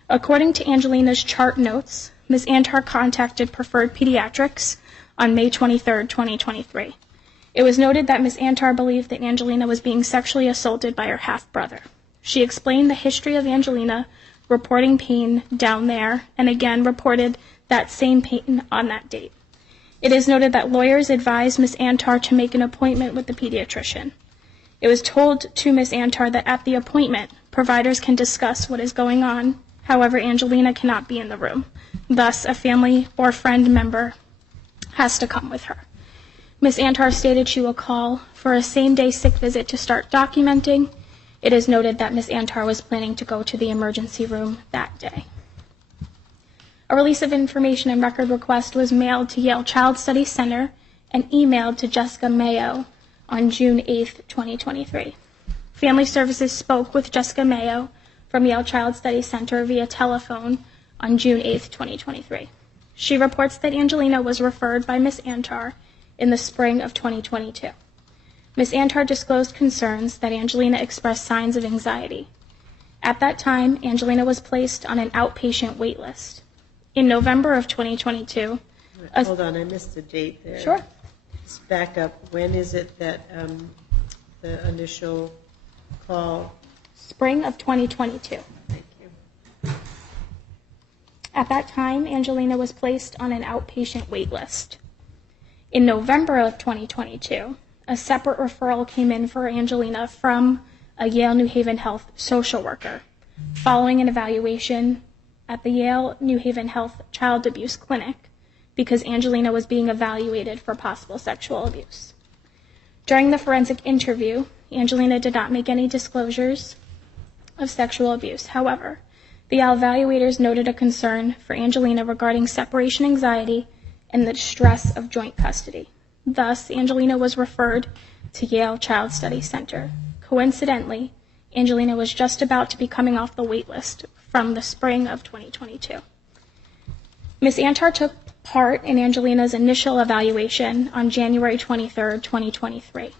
According to Angelina's chart notes, Ms. Antar contacted Preferred Pediatrics on May 23rd, 2023. It was noted that Ms. Antar believed that Angelina was being sexually assaulted by her half-brother. She explained the history of Angelina reporting pain down there and again reported that same pain on that date. It is noted that lawyers advised Ms. Antar to make an appointment with the pediatrician. It was told to Ms. Antar that at the appointment, providers can discuss what is going on. However, Angelina cannot be in the room. Thus, a family or friend member has to come with her. Ms. Antar stated she will call for a same-day sick visit to start documenting. It is noted that Ms. Antar was planning to go to the emergency room that day. A release of information and record request was mailed to Yale Child Study Center and emailed to Jessica Mayo on June 8th, 2023. Family Services spoke with Jessica Mayo from Yale Child Study Center via telephone on June 8th, 2023. She reports that Angelina was referred by Ms. Antar in the spring of 2022. Ms. Antar disclosed concerns that Angelina expressed signs of anxiety. At that time, Angelina was placed on an outpatient wait list. In November of 2022... Hold on, I missed the date there. Sure. Let's back up. When is it that the initial call? Spring of 2022. Thank you. At that time, Angelina was placed on an outpatient wait list. In November of 2022, a separate referral came in for Angelina from a Yale New Haven Health social worker following an evaluation at the Yale New Haven Health Child Abuse Clinic because Angelina was being evaluated for possible sexual abuse. During the forensic interview, Angelina did not make any disclosures of sexual abuse. However, the evaluators noted a concern for Angelina regarding separation anxiety and the stress of joint custody. Thus, Angelina was referred to Yale Child Study Center. Coincidentally, Angelina was just about to be coming off the wait list from the spring of 2022. Ms. Antar took part in Angelina's initial evaluation on January 23, 2023.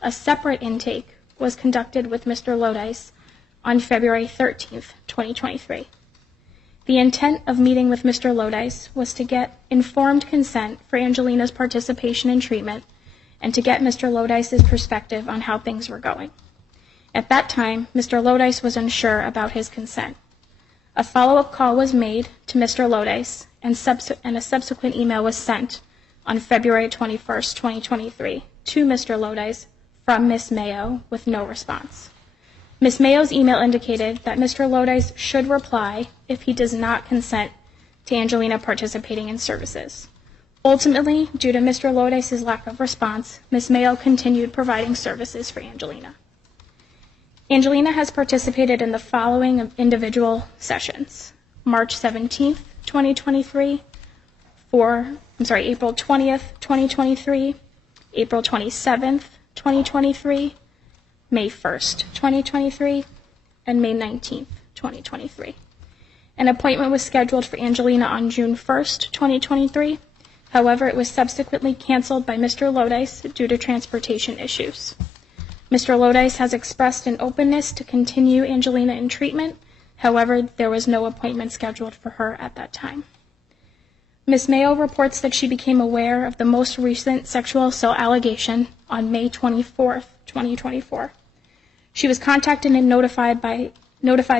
A separate intake was conducted with Mr. Lodice on February 13, 2023. The intent of meeting with Mr. Lodice was to get informed consent for Angelina's participation in treatment and to get Mr. Lodice's perspective on how things were going. At that time, Mr. Lodice was unsure about his consent. A follow-up call was made to Mr. Lodice and a subsequent email was sent on February 21, 2023 to Mr. Lodice from Ms. Mayo with no response. Ms. Mayo's email indicated that Mr. Lodice should reply if he does not consent to Angelina participating in services. Ultimately, due to Mr. Lodice's lack of response, Ms. Mayo continued providing services for Angelina. Angelina has participated in the following individual sessions: March 17th, 2023, April 20th, 2023, April 27th, 2023, May 1st, 2023, and May 19th, 2023. An appointment was scheduled for Angelina on June 1st, 2023. However, it was subsequently canceled by Mr. Lodice due to transportation issues. Mr. Lodice has expressed an openness to continue Angelina in treatment. However, there was no appointment scheduled for her at that time. Ms. Mayo reports that she became aware of the most recent sexual assault allegation on May 24th, 2024. She was contacted and notified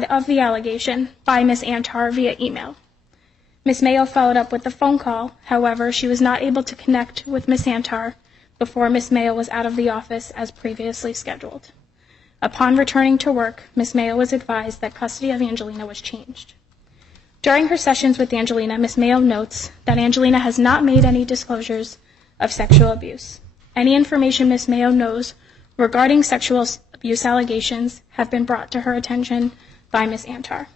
of the allegation by Ms. Antar via email. Ms. Mayo followed up with a phone call. However, she was not able to connect with Ms. Antar before Ms. Mayo was out of the office as previously scheduled. Upon returning to work, Ms. Mayo was advised that custody of Angelina was changed. During her sessions with Angelina, Ms. Mayo notes that Angelina has not made any disclosures of sexual abuse. Any information Ms. Mayo knows regarding sexual abuse allegations have been brought to her attention by Ms. Antar.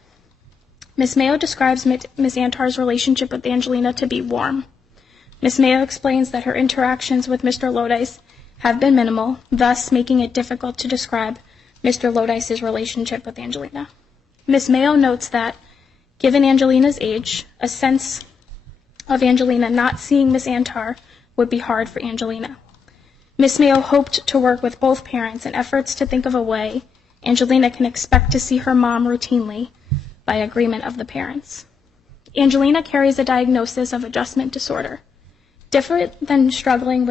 Ms. Mayo describes Ms. Antar's relationship with Angelina to be warm. Ms. Mayo explains that her interactions with Mr. Lodice have been minimal, thus making it difficult to describe Mr. Lodice's relationship with Angelina. Ms. Mayo notes that, given Angelina's age, a sense of Angelina not seeing Ms. Antar would be hard for Angelina. Ms. Mayo hoped to work with both parents in efforts to think of a way Angelina can expect to see her mom routinely by agreement of the parents. Angelina carries a diagnosis of adjustment disorder. Different than struggling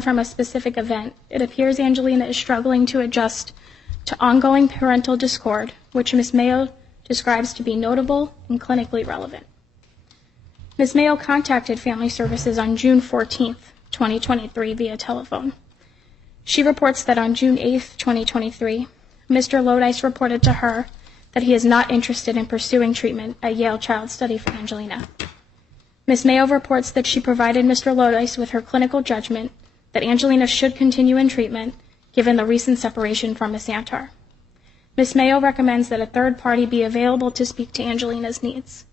from a specific event, it appears Angelina is struggling to adjust to ongoing parental discord, which Ms. Mayo describes to be notable and clinically relevant. Ms. Mayo contacted Family Services on June 14th, 2023 via telephone. She reports that on June 8th, 2023, Mr. Lodice reported to her that he is not interested in pursuing treatment at Yale Child Study for Angelina. Ms. Mayo reports that she provided Mr. Lodice with her clinical judgment that Angelina should continue in treatment given the recent separation from Ms. Antar. Ms. Mayo recommends that a third party be available to speak to Angelina's needs.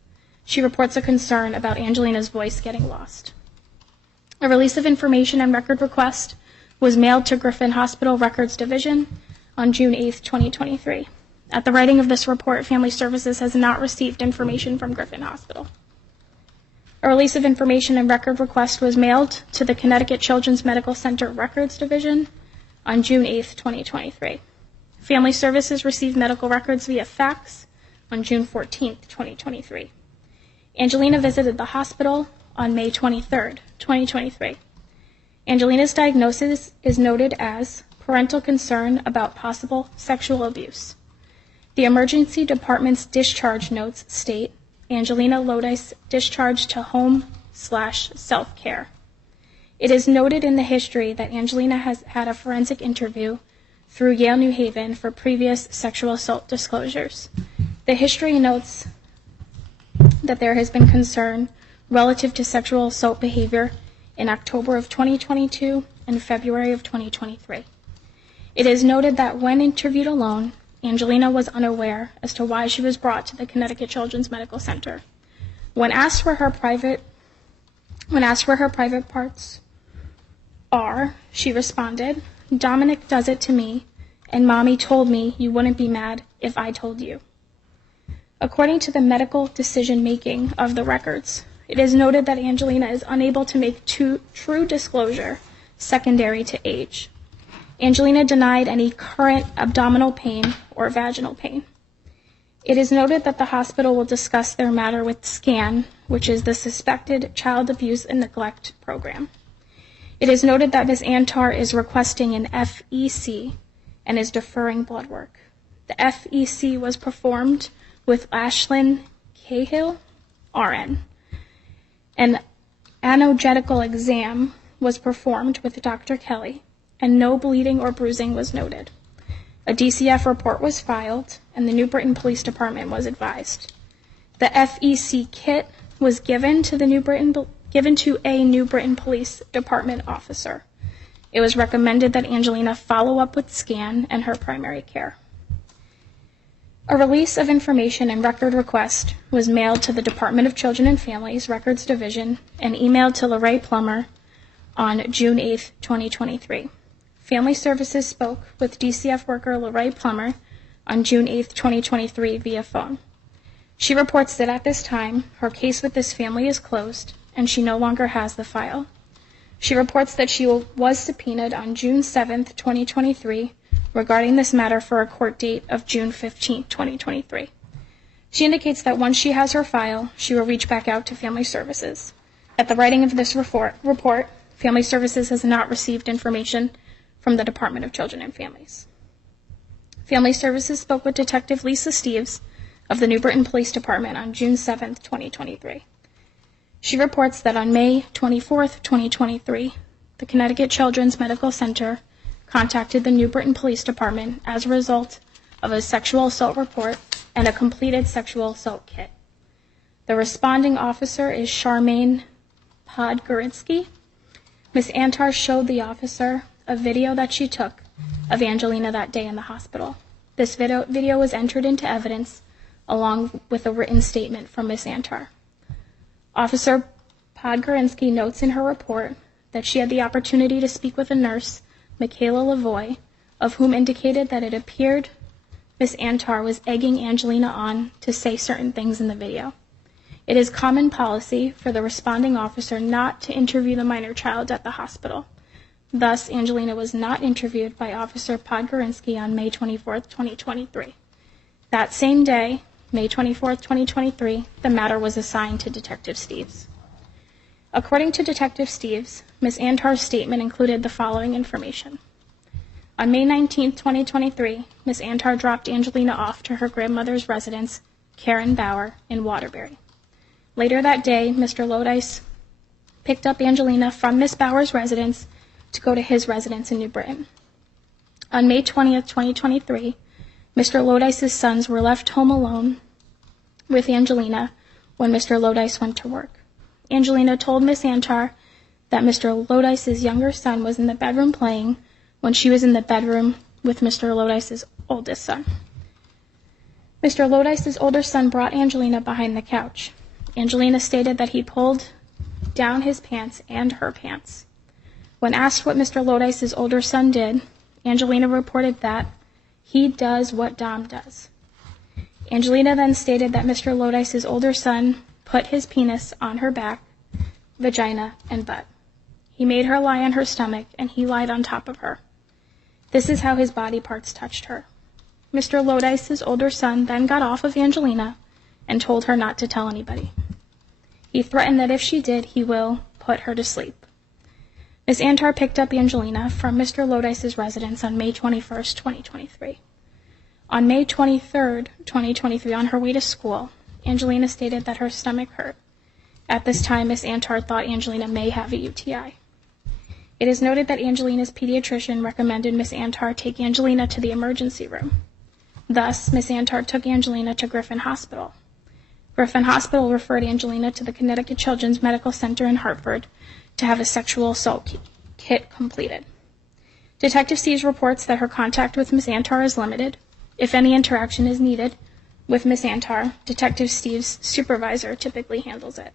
She reports a concern about Angelina's voice getting lost. A release of information and record request was mailed to Griffin Hospital Records Division on June 8, 2023. At the writing of this report, Family Services has not received information from Griffin Hospital. A release of information and record request was mailed to the Connecticut Children's Medical Center Records Division on June 8, 2023. Family Services received medical records via fax on June 14, 2023. Angelina visited the hospital on May 23, 2023. Angelina's diagnosis is noted as parental concern about possible sexual abuse. The emergency department's discharge notes state Angelina Lodice discharged to home/self-care. It is noted in the history that Angelina has had a forensic interview through Yale New Haven for previous sexual assault disclosures. The history notes that there has been concern relative to sexual assault behavior in October of 2022 and February of 2023. It is noted that when interviewed alone, Angelina was unaware as to why she was brought to the Connecticut Children's Medical Center. When asked where her private parts are, she responded, "Dominic does it to me, and Mommy told me you wouldn't be mad if I told you." According to the medical decision-making of the records, it is noted that Angelina is unable to make true disclosure secondary to age. Angelina denied any current abdominal pain or vaginal pain. It is noted that the hospital will discuss their matter with SCAN, which is the Suspected Child Abuse and Neglect Program. It is noted that Ms. Antar is requesting an FEC and is deferring blood work. The FEC was performed with Ashlyn Cahill, RN. An anogenital exam was performed with Dr. Kelly, and no bleeding or bruising was noted. A DCF report was filed, and the New Britain Police Department was advised. The FEC kit was given to a New Britain Police Department officer. It was recommended that Angelina follow up with scan and her primary care. A release of information and record request was mailed to the Department of Children and Families Records Division and emailed to Lorraine Plummer on June 8, 2023. Family Services spoke with DCF worker Lorraine Plummer on June 8, 2023 via phone. She reports that at this time, her case with this family is closed and she no longer has the file. She reports that she was subpoenaed on June 7, 2023, regarding this matter for a court date of June 15, 2023. She indicates that once she has her file, she will reach back out to Family Services. At the writing of this report, Family Services has not received information from the Department of Children and Families. Family Services spoke with Detective Lisa Steves of the New Britain Police Department on June 7, 2023. She reports that on May 24, 2023, the Connecticut Children's Medical Center contacted the New Britain Police Department as a result of a sexual assault report and a completed sexual assault kit. The responding officer is Charmaine Podgorinsky. Ms. Antar showed the officer a video that she took of Angelina that day in the hospital. This video was entered into evidence along with a written statement from Ms. Antar. Officer Podgorinsky notes in her report that she had the opportunity to speak with a nurse, Michaela Lavoie, of whom indicated that it appeared Ms. Antar was egging Angelina on to say certain things in the video. It is common policy for the responding officer not to interview the minor child at the hospital. Thus, Angelina was not interviewed by Officer Podgorinsky on May 24, 2023. That same day, May 24, 2023, the matter was assigned to Detective Steves. According to Detective Steves, Ms. Antar's statement included the following information. On May 19, 2023, Ms. Antar dropped Angelina off to her grandmother's residence, Karen Bauer, in Waterbury. Later that day, Mr. Lodice picked up Angelina from Ms. Bauer's residence to go to his residence in New Britain. On May 20, 2023, Mr. Lodice's sons were left home alone with Angelina when Mr. Lodice went to work. Angelina told Ms. Antar that Mr. Lodice's younger son was in the bedroom playing when she was in the bedroom with Mr. Lodice's oldest son. Mr. Lodice's older son brought Angelina behind the couch. Angelina stated that he pulled down his pants and her pants. When asked what Mr. Lodice's older son did, Angelina reported that he does what Dom does. Angelina then stated that Mr. Lodice's older son put his penis on her back, vagina, and butt. He made her lie on her stomach, and he lied on top of her. This is how his body parts touched her. Mr. Lodice's older son then got off of Angelina and told her not to tell anybody. He threatened that if she did, he will put her to sleep. Ms. Antar picked up Angelina from Mr. Lodice's residence on May 21, 2023. On May 23, 2023, on her way to school, Angelina stated that her stomach hurt. At this time, Ms. Antar thought Angelina may have a UTI. It is noted that Angelina's pediatrician recommended Ms. Antar take Angelina to the emergency room. Thus, Ms. Antar took Angelina to Griffin Hospital. Griffin Hospital referred Angelina to the Connecticut Children's Medical Center in Hartford to have a sexual assault kit completed. Detective Steves reports that her contact with Ms. Antar is limited. If any interaction is needed with Ms. Antar, Detective Steves' supervisor typically handles it.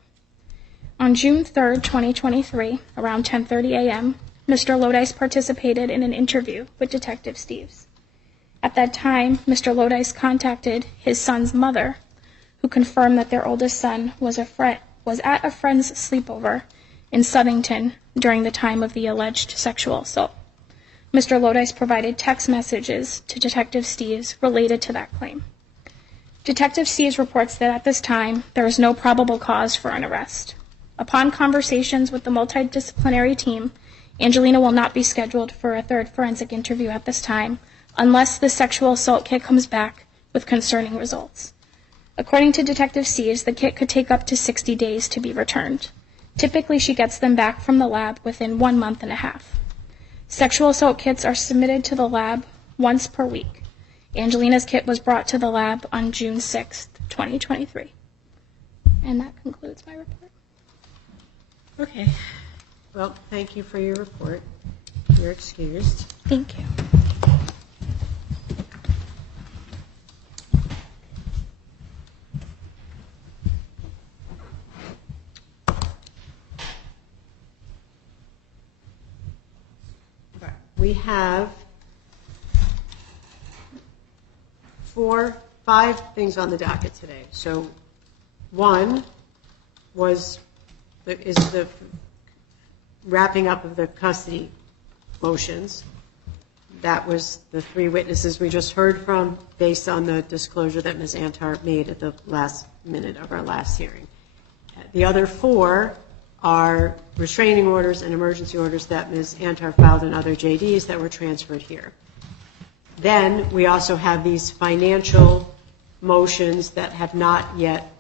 On June 3, 2023, around 10:30 a.m., Mr. Lodice participated in an interview with Detective Steves. At that time, Mr. Lodice contacted his son's mother, who confirmed that their oldest son was at a friend's sleepover in Southington during the time of the alleged sexual assault. Mr. Lodice provided text messages to Detective Steves related to that claim. Detective Steves reports that at this time, there is no probable cause for an arrest. Upon conversations with the multidisciplinary team, Angelina will not be scheduled for a third forensic interview at this time unless the sexual assault kit comes back with concerning results. According to Detective Steves, the kit could take up to 60 days to be returned. Typically, she gets them back from the lab within 1.5 months. Sexual assault kits are submitted to the lab once per week. Angelina's kit was brought to the lab on June 6, 2023. And that concludes my report. Okay. Well, thank you for your report. You're excused. Thank you. We have 5 things on the docket today. So one is the wrapping up of the custody motions. That was the 3 witnesses we just heard from based on the disclosure that Ms. Antar made at the last minute of our last hearing. The other 4 are restraining orders and emergency orders that Ms. Antar filed in other JDs that were transferred here. Then we also have these financial motions that have not yet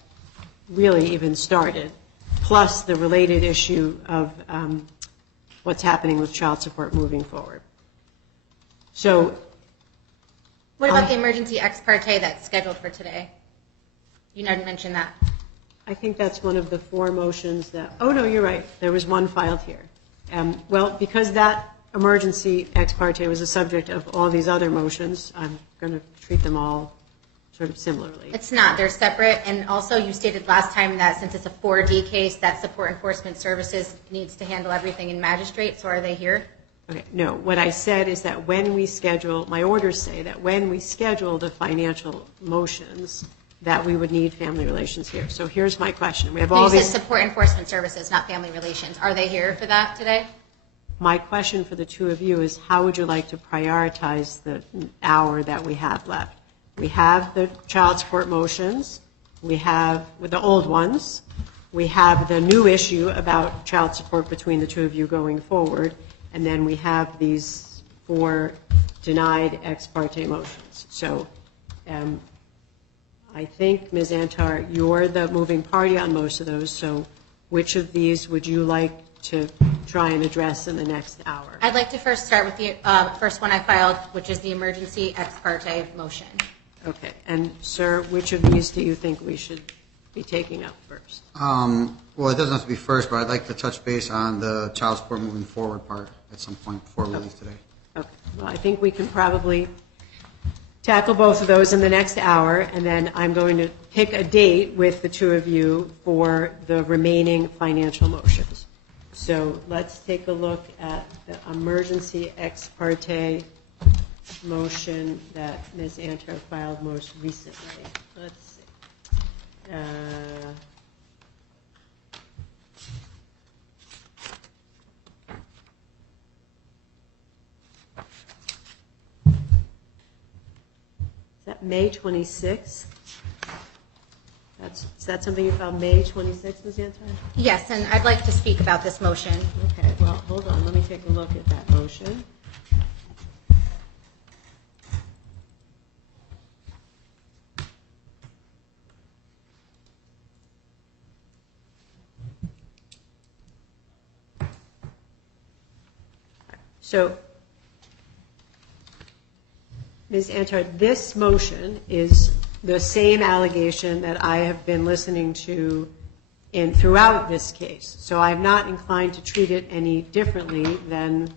really even started, plus the related issue of what's happening with child support moving forward. So, What about the emergency ex parte that's scheduled for today? You didn't mention that. I think that's one of the 4 motions that, oh no, you're right, there was one filed here. Well, because that emergency ex parte was the subject of all these other motions, I'm going to treat them all sort of similarly. It's not. They're separate. And also you stated last time that since it's a 4D case, that Support Enforcement Services needs to handle everything in magistrate. So are they here? Okay, no, what I said is that when we schedule, my orders say that when we schedule the financial motions, that we would need family relations here. So here's my question. We have all You these. said Support Enforcement Services, not Family Relations. Are they here for that today? My question for the 2 of you is how would you like to prioritize the hour that we have left? We have the child support motions. We have with the old ones. We have the new issue about child support between the 2 of you going forward. And then we have these 4 denied ex parte motions. So I think, Ms. Antar, you're the moving party on most of those. So which of these would you like to try and address in the next hour? I'd like to first start with the first one I filed, which is the emergency ex parte motion. Okay. And, sir, which of these do you think we should be taking up first? Well, it doesn't have to be first, but I'd like to touch base on the child support moving forward part at some point before we leave today. Okay. Well, I think we can probably tackle both of those in the next hour, and then I'm going to pick a date with the 2 of you for the remaining financial motions. So let's take a look at the emergency ex parte motion that Ms. Antar filed most recently. Let's see. Is that May 26th? Is that something you filed May 26th, Ms. Antar? Yes, and I'd like to speak about this motion. Okay, well, hold on. Let me take a look at that motion. So, Ms. Antar, this motion is the same allegation that I have been listening to throughout this case. So I'm not inclined to treat it any differently than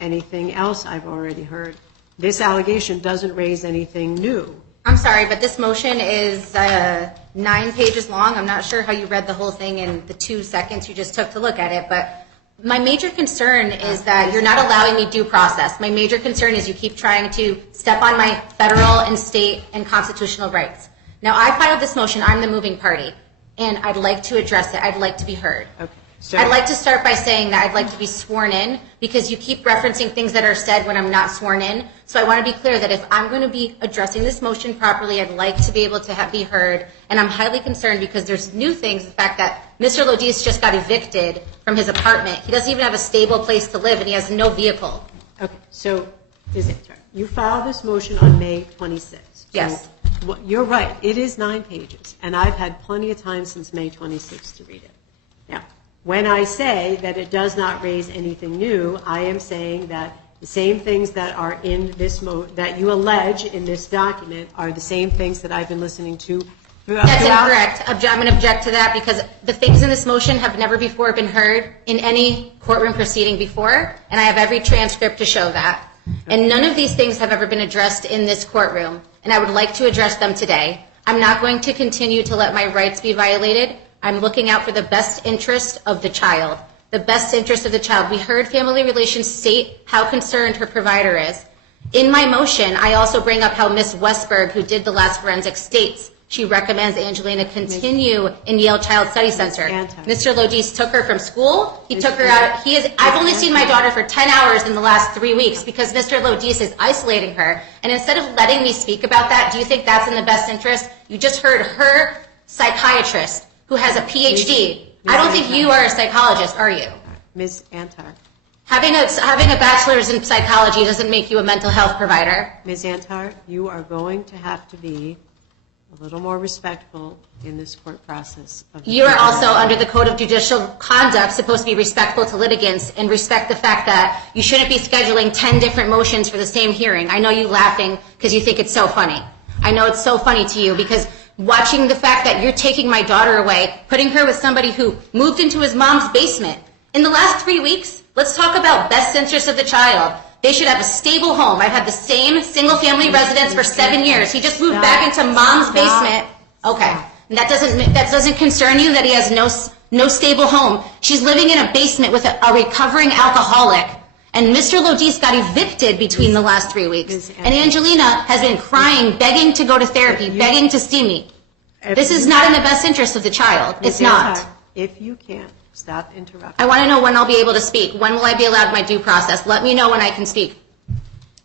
anything else I've already heard. This allegation doesn't raise anything new. I'm sorry, but this motion is 9 pages long. I'm not sure how you read the whole thing in the 2 seconds you just took to look at it, but my major concern is that you're not allowing me due process. My major concern is you keep trying to step on my federal and state and constitutional rights. Now, I filed this motion. I'm the moving party, and I'd like to address it. I'd like to be heard. Okay. So I'd like to start by saying that I'd like to be sworn in because you keep referencing things that are said when I'm not sworn in. So I want to be clear that if I'm going to be addressing this motion properly, I'd like to be able to be heard. And I'm highly concerned because there's new things. The fact that Mr. Lodice just got evicted from his apartment. He doesn't even have a stable place to live, and he has no vehicle. Okay. So, Ms. Antar, you filed this motion on May 26th. Yes. So, you're right. It is 9 pages, and I've had plenty of time since May 26th to read it. Now, when I say that it does not raise anything new, I am saying that the same things that are in this that you allege in this document are the same things that I've been listening to That's incorrect. I'm going to object to that because the things in this motion have never before been heard in any courtroom proceeding before, and I have every transcript to show that. And none of these things have ever been addressed in this courtroom, and I would like to address them today. I'm not going to continue to let my rights be violated. I'm looking out for the best interest of the child. The best interest of the child. We heard Family Relations state how concerned her provider is. In my motion, I also bring up how Ms. Westberg, who did the last forensic, states she recommends Angelina continue in Yale Child Study Center. Mr. Lodice took her from school. He took her out. I've only seen my daughter for 10 hours in the last 3 weeks because Mr. Lodice is isolating her. And instead of letting me speak about that, do you think that's in the best interest? You just heard her psychiatrist who has a PhD. I don't think you are a psychologist, are you? Ms. Antar. Having a bachelor's in psychology doesn't make you a mental health provider. Ms. Antar, you are going to have to be a little more respectful in this court process. You are also, under the Code of Judicial Conduct, supposed to be respectful to litigants and respect the fact that you shouldn't be scheduling 10 different motions for the same hearing. I know you laughing because you think it's so funny. I know it's so funny to you because watching the fact that you're taking my daughter away, putting her with somebody who moved into his mom's basement. In the last 3 weeks, let's talk about best interest of the child. They should have a stable home. I've had the same single-family residence for 7 years. He just moved back into mom's basement. Okay. And that doesn't concern you that he has no stable home. She's living in a basement with a recovering alcoholic. And Mr. Lodice got evicted between the last 3 weeks. And Angelina has been crying, begging to go to therapy, begging to see me. This is not in the best interest of the child. It's not. If you can't, stop interrupting. I want to know when I'll be able to speak. When will I be allowed my due process? Let me know when I can speak.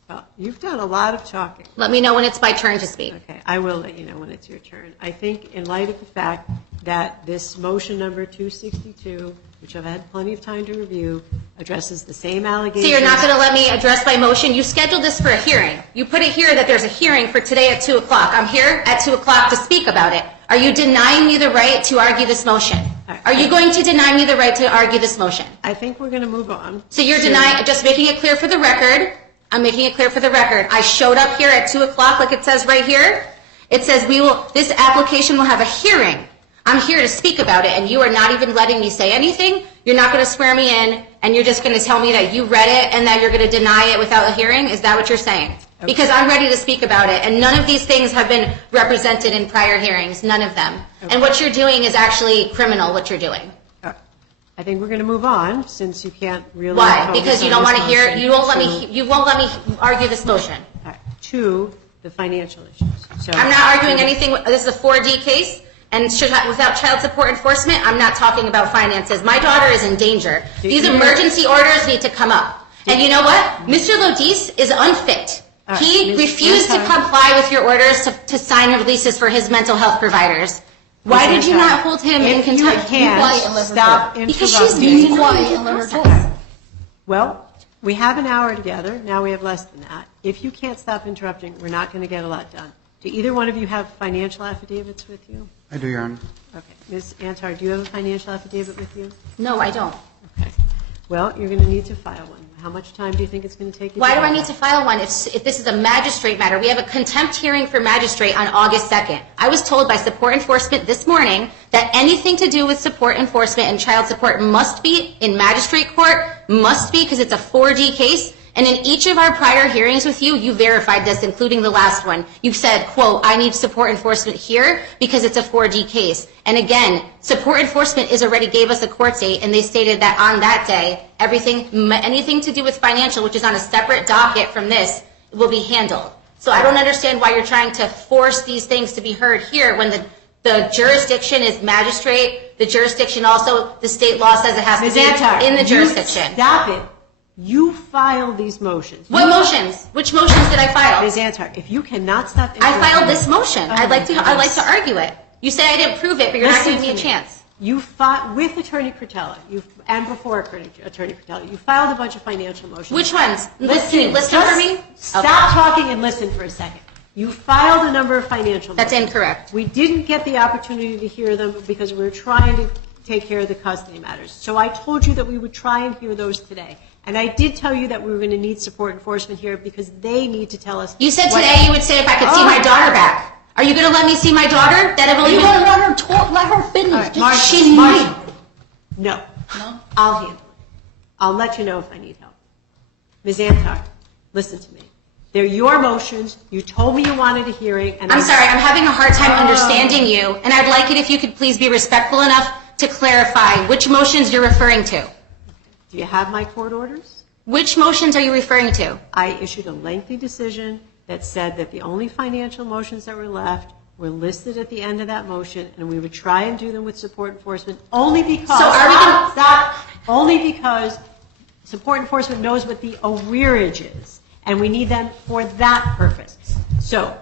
Well, you've done a lot of talking. Let me know when it's my turn to speak. Okay, I will let you know when it's your turn. I think in light of the fact that this motion number 262, which I've had plenty of time to review, addresses the same allegations. So you're not going to let me address my motion? You scheduled this for a hearing. You put it here that there's a hearing for today at 2 o'clock. I'm here at 2 o'clock to speak about it. Are you denying me the right to argue this motion? Are you going to deny me the right to argue this motion? I think we're going to move on. So you're denying, just making it clear for the record. I'm making it clear for the record. I showed up here at 2 o'clock like it says right here. It says this application will have a hearing. I'm here to speak about it, and you are not even letting me say anything. You're not going to swear me in, and you're just going to tell me that you read it and that you're going to deny it without a hearing? Is that what you're saying? Okay. Because I'm ready to speak about it, and none of these things have been represented in prior hearings, none of them. Okay. And what you're doing is actually criminal, what you're doing. I think we're going to move on since you can't really. Why? Because you don't want to hear. You won't let me argue this motion. Right. To the financial issues. So I'm not arguing anything. This is a 4D case, and without child support enforcement, I'm not talking about finances. My daughter is in danger. These emergency orders need to come up. And you know what? Mr. Lodice is unfit. He refused to comply with your orders to sign releases for his mental health providers. Why did you not hold him in contempt? Stop interrupting. Because she's being quiet and let her talk. Well, we have an hour together. Now we have less than that. If you can't stop interrupting, we're not going to get a lot done. Do either one of you have financial affidavits with you? I do, Your Honor. Okay. Ms. Antar, do you have a financial affidavit with you? No, I don't. Okay. Well, you're going to need to file one. How much time do you think it's going to take you? Why do I need to file one if this is a magistrate matter? We have a contempt hearing for magistrate on August 2nd. I was told by support enforcement this morning that anything to do with support enforcement and child support must be in magistrate court, must be because it's a 4D case. And in each of our prior hearings with you, you verified this, including the last one. You said, quote, I need support enforcement here because it's a 4D case. And again, support enforcement already gave us a court date, and they stated that on that day, anything to do with financial, which is on a separate docket from this, will be handled. So I don't understand why you're trying to force these things to be heard here when the jurisdiction is magistrate. The jurisdiction also, the state law says it has to be in the jurisdiction. Stop it. You filed these motions. What motions? Which motions did I file? Ms. Antar, if you cannot stop I filed this motion. I'd like to argue it. You say I didn't prove it, but you're not giving me a chance. You filed with Attorney Cretella, and before Attorney Cretella, you filed a bunch of financial motions. Which ones? Can you list them for me? Stop talking and listen for a second. You filed a number of financial motions. That's incorrect. We didn't get the opportunity to hear them because we were trying to take care of the custody matters. So I told you that we would try and hear those today. And I did tell you that we were going to need support enforcement here because they need to tell us. You said today you would say if I could see my daughter back. Are you going to let me see my daughter? That have only You been... want to let her talk? Let her finish. All right, Just- Marcia, she's Marcia. mine. No. No? I'll handle it. I'll let you know if I need help. Ms. Antar, listen to me. They're your motions. You told me you wanted a hearing, and I'm sorry, I'm having a hard time understanding you, and I'd like it if you could please be respectful enough to clarify which motions you're referring to. Do you have my court orders? Which motions are you referring to? I issued a lengthy decision that said that the only financial motions that were left were listed at the end of that motion, and we would try and do them with support enforcement only because... So are we gonna- Stop! Only because support enforcement knows what the arrearage is, and we need them for that purpose. So,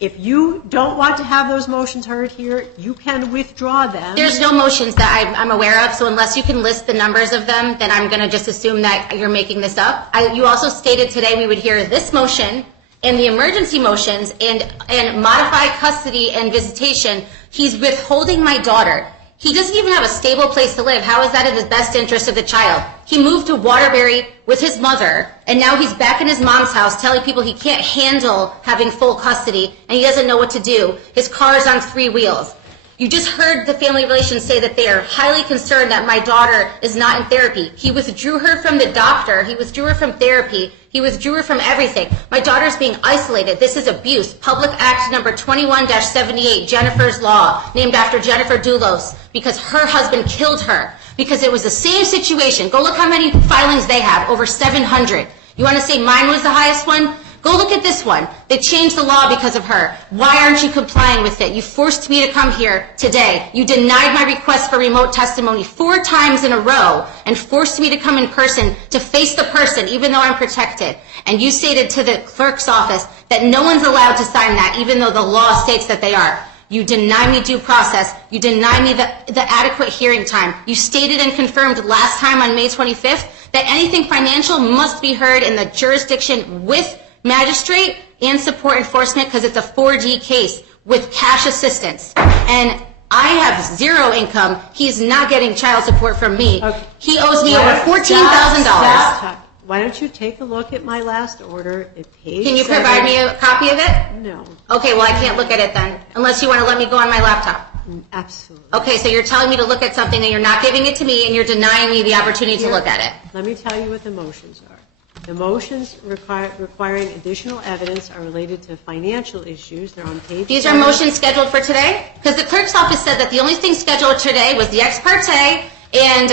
if you don't want to have those motions heard here, you can withdraw them. There's no motions that I'm aware of, so unless you can list the numbers of them, then I'm going to just assume that you're making this up. You also stated today we would hear this motion and the emergency motions and modify custody and visitation. He's withholding my daughter. He doesn't even have a stable place to live. How is that in the best interest of the child? He moved to Waterbury with his mother, and now he's back in his mom's house telling people he can't handle having full custody, and he doesn't know what to do. His car is on 3 wheels. You just heard the family relations say that they are highly concerned that my daughter is not in therapy. He withdrew her from the doctor. He withdrew her from therapy. He withdrew her from everything. My daughter's being isolated. This is abuse. Public Act number 21-78, Jennifer's Law, named after Jennifer Doulos, because her husband killed her. Because it was the same situation. Go look how many filings they have, over 700. You want to say mine was the highest one? Go look at this one. They changed the law because of her. Why aren't you complying with it? You forced me to come here today. You denied my request for remote testimony 4 times in a row and forced me to come in person to face the person, even though I'm protected. And you stated to the clerk's office that no one's allowed to sign that, even though the law states that they are. You deny me due process. You deny me the adequate hearing time. You stated and confirmed last time on May 25th that anything financial must be heard in the jurisdiction with magistrate and support enforcement because it's a 4D case with cash assistance. And I have 0 income. He's not getting child support from me. Okay. He owes me over $14,000. Stop. Why don't you take a look at my last order at page Can you 7. provide me a copy of it? No. Okay, well, I can't look at it then, unless you want to let me go on my laptop. Absolutely. Okay, so you're telling me to look at something and you're not giving it to me and you're denying me the opportunity to look at it. Let me tell you what the motions are. The motions requiring additional evidence are related to financial issues. They're on page These are 7. motions scheduled for today? Because the clerk's office said that the only thing scheduled today was the ex parte and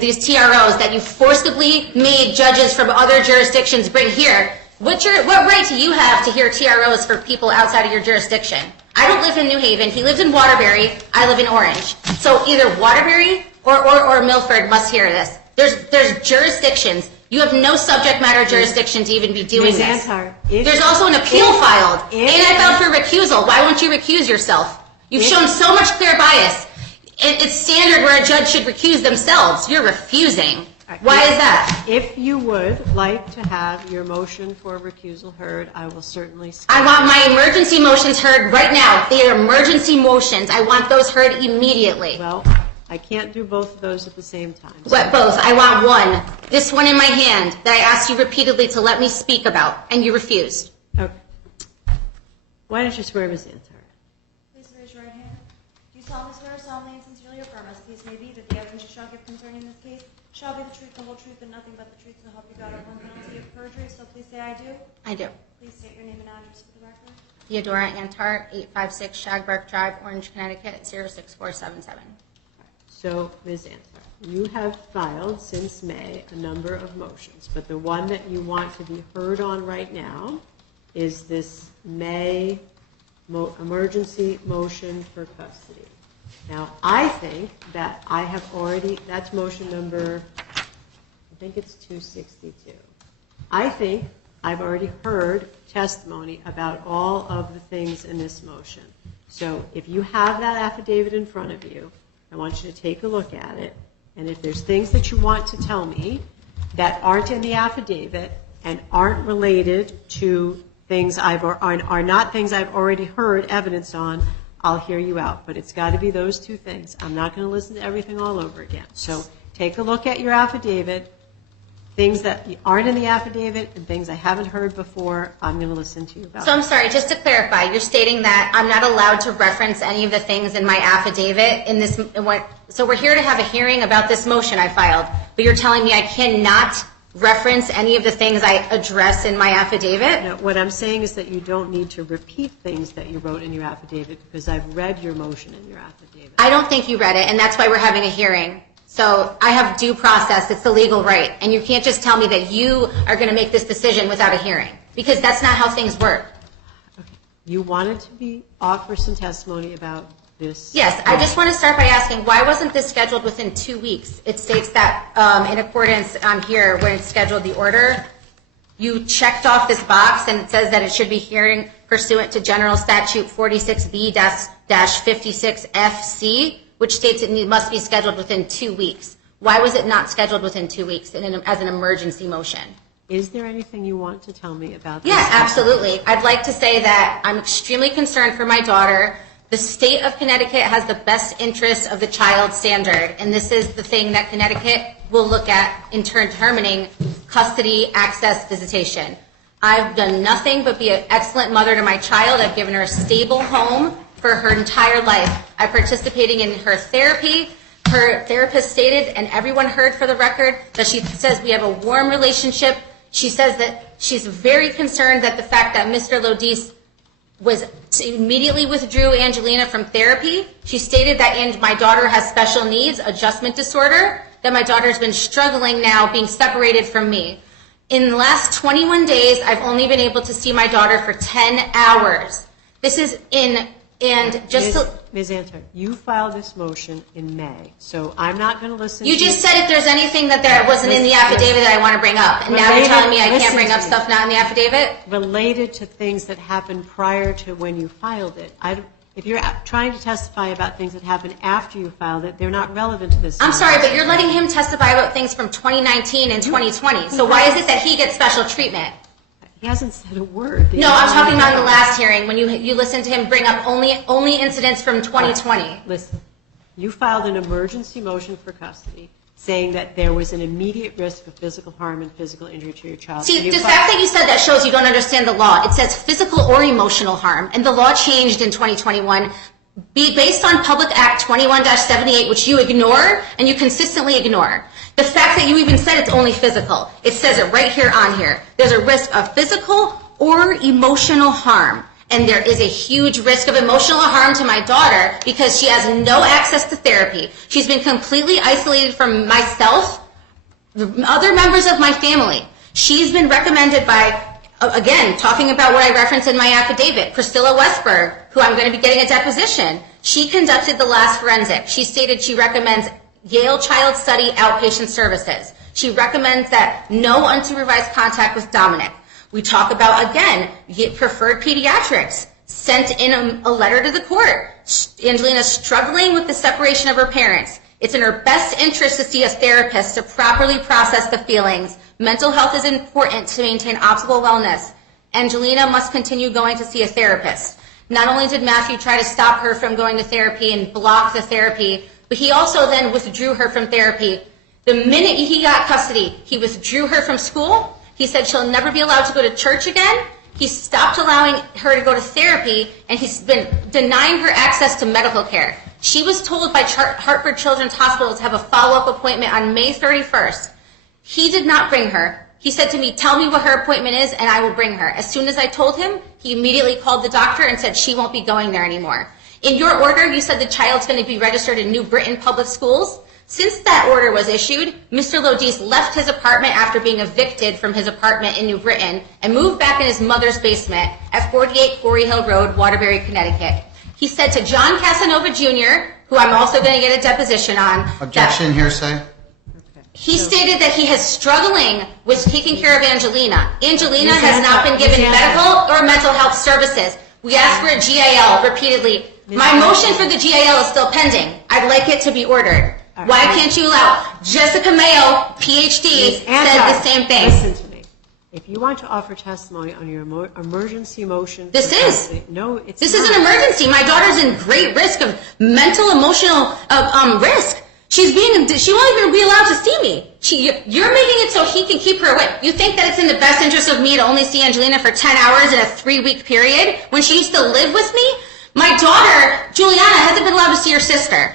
these TROs that you forcibly made judges from other jurisdictions bring here. What right do you have to hear TROs for people outside of your jurisdiction? I don't live in New Haven. He lives in Waterbury. I live in Orange. So either Waterbury or Milford must hear this. There's jurisdictions. You have no subject matter jurisdiction to even be doing Ms. this. Antar, There's also an appeal filed. And I filed for recusal. Why won't you recuse yourself? You've shown so much clear bias. It's standard where a judge should recuse themselves. You're refusing. Why is that? If you would like to have your motion for recusal heard, I will certainly... I want my emergency motions heard right now. They are emergency motions. I want those heard immediately. Well, I can't do both of those at the same time. What, both? I want one. This one in my hand that I asked you repeatedly to let me speak about, and you refused. Okay. Why don't you swear, Ms. Antar? Please raise your right hand. Do you solemnly swear, solemnly and sincerely affirm, as the case may be, that the evidence you shall give concerning this case shall be the truth, the whole truth, and nothing but the truth, so help you God upon penalty of perjury? So please say I do. I do. Please state your name and address for the record. Theodora Antar, 856 Shagbark Drive, Orange, Connecticut, 06477. So, Ms. Antar, you have filed since May a number of motions, but the one that you want to be heard on right now is this May emergency motion for custody. Now, I think that I have already, that's motion number, I think it's 262. I think I've already heard testimony about all of the things in this motion. So if you have that affidavit in front of you, I want you to take a look at it, and if there's things that you want to tell me that aren't in the affidavit and aren't related to things are not things I've already heard evidence on, I'll hear you out. But it's got to be those 2 things. I'm not going to listen to everything all over again. So take a look at your affidavit, things that aren't in the affidavit and things I haven't heard before, I'm going to listen to you about. So I'm sorry, just to clarify, you're stating that I'm not allowed to reference any of the things in my affidavit in this. So we're here to have a hearing about this motion I filed, but you're telling me I cannot reference any of the things I address in my affidavit? No, what I'm saying is that you don't need to repeat things that you wrote in your affidavit because I've read your motion in your affidavit. I don't think you read it, and that's why we're having a hearing. So I have due process. It's the legal right. And you can't just tell me that you are going to make this decision without a hearing, because that's not how things work. Okay. You wanted to offer some testimony about this? Yes. I just want to start by asking, why wasn't this scheduled within 2 weeks? It states that in accordance on here, when it's scheduled the order, you checked off this box, and it says that it should be hearing pursuant to General Statute 46B-56FC, which states it must be scheduled within 2 weeks. Why was it not scheduled within 2 weeks as an emergency motion? Is there anything you want to tell me about this? Yeah, absolutely. I'd like to say that I'm extremely concerned for my daughter. The state of Connecticut has the best interest of the child standard, and this is the thing that Connecticut will look at in determining custody, access, visitation. I've done nothing but be an excellent mother to my child. I've given her a stable home for her entire life. I'm participating in her therapy. Her therapist stated, and everyone heard for the record, that she says we have a warm relationship. She says that she's very concerned that the fact that Mr. Lodice immediately withdrew Angelina from therapy. She stated that my daughter has special needs, adjustment disorder, that my daughter's been struggling now being separated from me. In the last 21 days, I've only been able to see my daughter for 10 hours. This is Ms. Antar, you filed this motion in May, so I'm not going to listen You to just said if there's anything that there wasn't in the affidavit that I want to bring up, and now you're telling me I can't bring up stuff not in the affidavit? related to things that happened prior to when you filed it. If you're trying to testify about things that happened after you filed it, they're not relevant to this. I'm sorry, but you're letting him testify about things from 2019 and 2020. So why is it that he gets special treatment? He hasn't said a word. No, I'm talking about in the last hearing when you listened to him bring up only incidents from 2020. Listen, you filed an emergency motion for custody saying that there was an immediate risk of physical harm and physical injury to your child. See, the fact that you said that shows you don't understand the law. It says physical or emotional harm, and the law changed in 2021 based on Public Act 21-78, which you ignore and you consistently ignore. The fact that you even said it's only physical, it says it right here on here. There's a risk of physical or emotional harm. And there is a huge risk of emotional harm to my daughter because she has no access to therapy. She's been completely isolated from myself, the other members of my family. She's been recommended by, again, talking about what I referenced in my affidavit, Priscilla Westberg, who I'm going to be getting a deposition. She conducted the last forensic. She stated she recommends Yale Child Study outpatient services. She recommends that no unsupervised contact with Dominic. We talk about, again, preferred pediatrics, sent in a letter to the court. Angelina's struggling with the separation of her parents. It's in her best interest to see a therapist to properly process the feelings. Mental health is important to maintain optimal wellness. Angelina must continue going to see a therapist. Not only did Matthew try to stop her from going to therapy and block the therapy, but he also then withdrew her from therapy. The minute he got custody, he withdrew her from school. He said she'll never be allowed to go to church again. He stopped allowing her to go to therapy, and he's been denying her access to medical care. She was told by Hartford Children's Hospital to have a follow-up appointment on May 31st. He did not bring her. He said to me, tell me what her appointment is, and I will bring her. As soon as I told him, he immediately called the doctor and said she won't be going there anymore. In your order, you said the child's going to be registered in New Britain Public Schools. Since that order was issued, Mr. Lodice left his apartment after being evicted from his apartment in New Britain and moved back in his mother's basement at 48 Quarry Hill Road, Waterbury, Connecticut. He said to John Casanova Jr., who I'm also going to get a deposition on. Objection, hearsay. He stated that he is struggling with taking care of Angelina. Angelina has not been given medical or mental health services. We asked for a GAL repeatedly. My motion for the GAL is still pending. I'd like it to be ordered. Why can't you allow Jessica Mayo, PhD, said the same thing? Listen to me. If you want to offer testimony on your emergency motion... This is. No, it's This not. is an emergency. My daughter's in great risk of mental, emotional risk. She won't even be allowed to see me. You're making it so he can keep her away. You think that it's in the best interest of me to only see Angelina for 10 hours in a 3-week period when she used to live with me? My daughter, Juliana, hasn't been allowed to see her sister.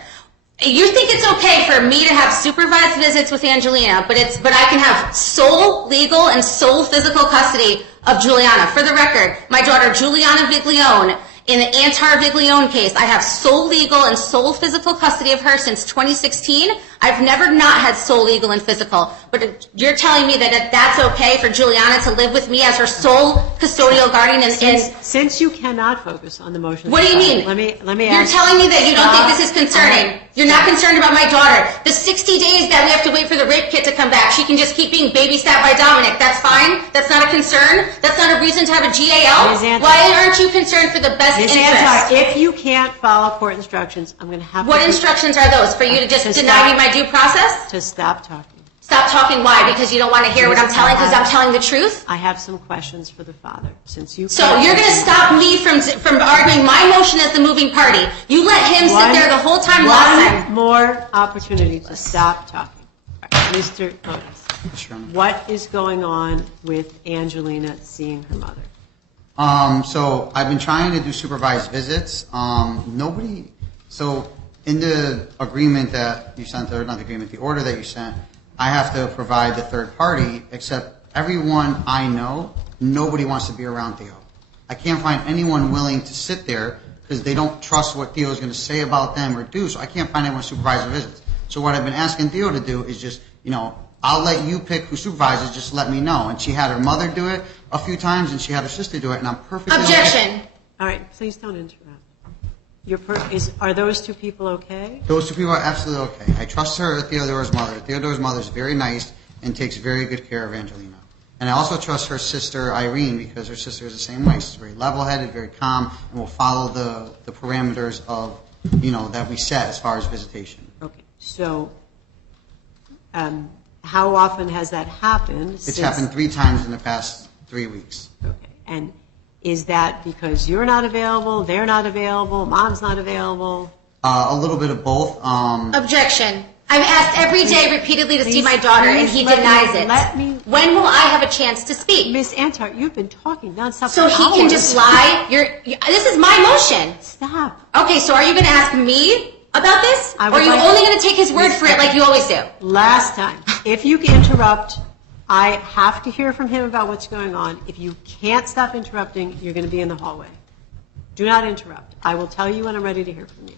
You think it's okay for me to have supervised visits with Angelina, but I can have sole legal and sole physical custody of Juliana. For the record, my daughter Juliana Viglione, in the Antar Viglione case, I have sole legal and sole physical custody of her since 2016. I've never not had sole legal and physical. But you're telling me that that's okay for Juliana to live with me as her sole custodial guardian? Since you cannot focus on the motion. What do you mean? Let me You're ask. telling me that you don't think this is concerning. You're not concerned about my daughter. The 60 days that we have to wait for the rape kit to come back, she can just keep being babysat by Dominic. That's fine? That's not a concern? That's not a reason to have a GAL? Ms. Antar. Why aren't you concerned for the best Ms. interest? Antar, if you can't follow court instructions, I'm going to have What to instructions are those? For you to just deny me my due process? to stop talking. Stop talking. Why? Because you don't want to hear what I'm telling because I'm telling the truth? I have some questions for the father. Since you So you're going to stop me from arguing my motion as the moving party. You let him sit there the whole time last time. One more opportunity to stop talking. Mr. Lodice, Yes, Your Honor. what is going on with Angelina seeing her mother? So I've been trying to do supervised visits. So in the agreement that you sent, or not the agreement, the order that you sent, I have to provide the third party, except everyone I know, nobody wants to be around Theo. I can't find anyone willing to sit there because they don't trust what Theo is going to say about them or do, so I can't find anyone to supervise the visits. So what I've been asking Theo to do is just, I'll let you pick who supervises, just let me know. And she had her mother do it a few times, and she had her sister do it, and I'm perfectly Objection. okay. All right, please don't interrupt. Are those two people okay? Those two people are absolutely okay. I trust her, Theodora's mother. Theodora's mother is very nice and takes very good care of Angelina. And I also trust her sister, Irene, because her sister is the same way. She's very level-headed, very calm, and will follow the parameters of, that we set as far as visitation. Okay, so how often has that happened? It's happened 3 times in the past 3 weeks. Okay, and is that because you're not available, they're not available, mom's not available? A little bit of both. Objection. I'm asked every day repeatedly to see my daughter, and he denies it. When will I have a chance to speak? Ms. Antar, you've been talking nonstop So for he hours. can just lie? This is my motion. Stop. Okay, so are you going to ask me about this? Or are you only going to take his word for it like you always do? Last time, if you interrupt, I have to hear from him about what's going on. If you can't stop interrupting, you're going to be in the hallway. Do not interrupt. I will tell you when I'm ready to hear from you.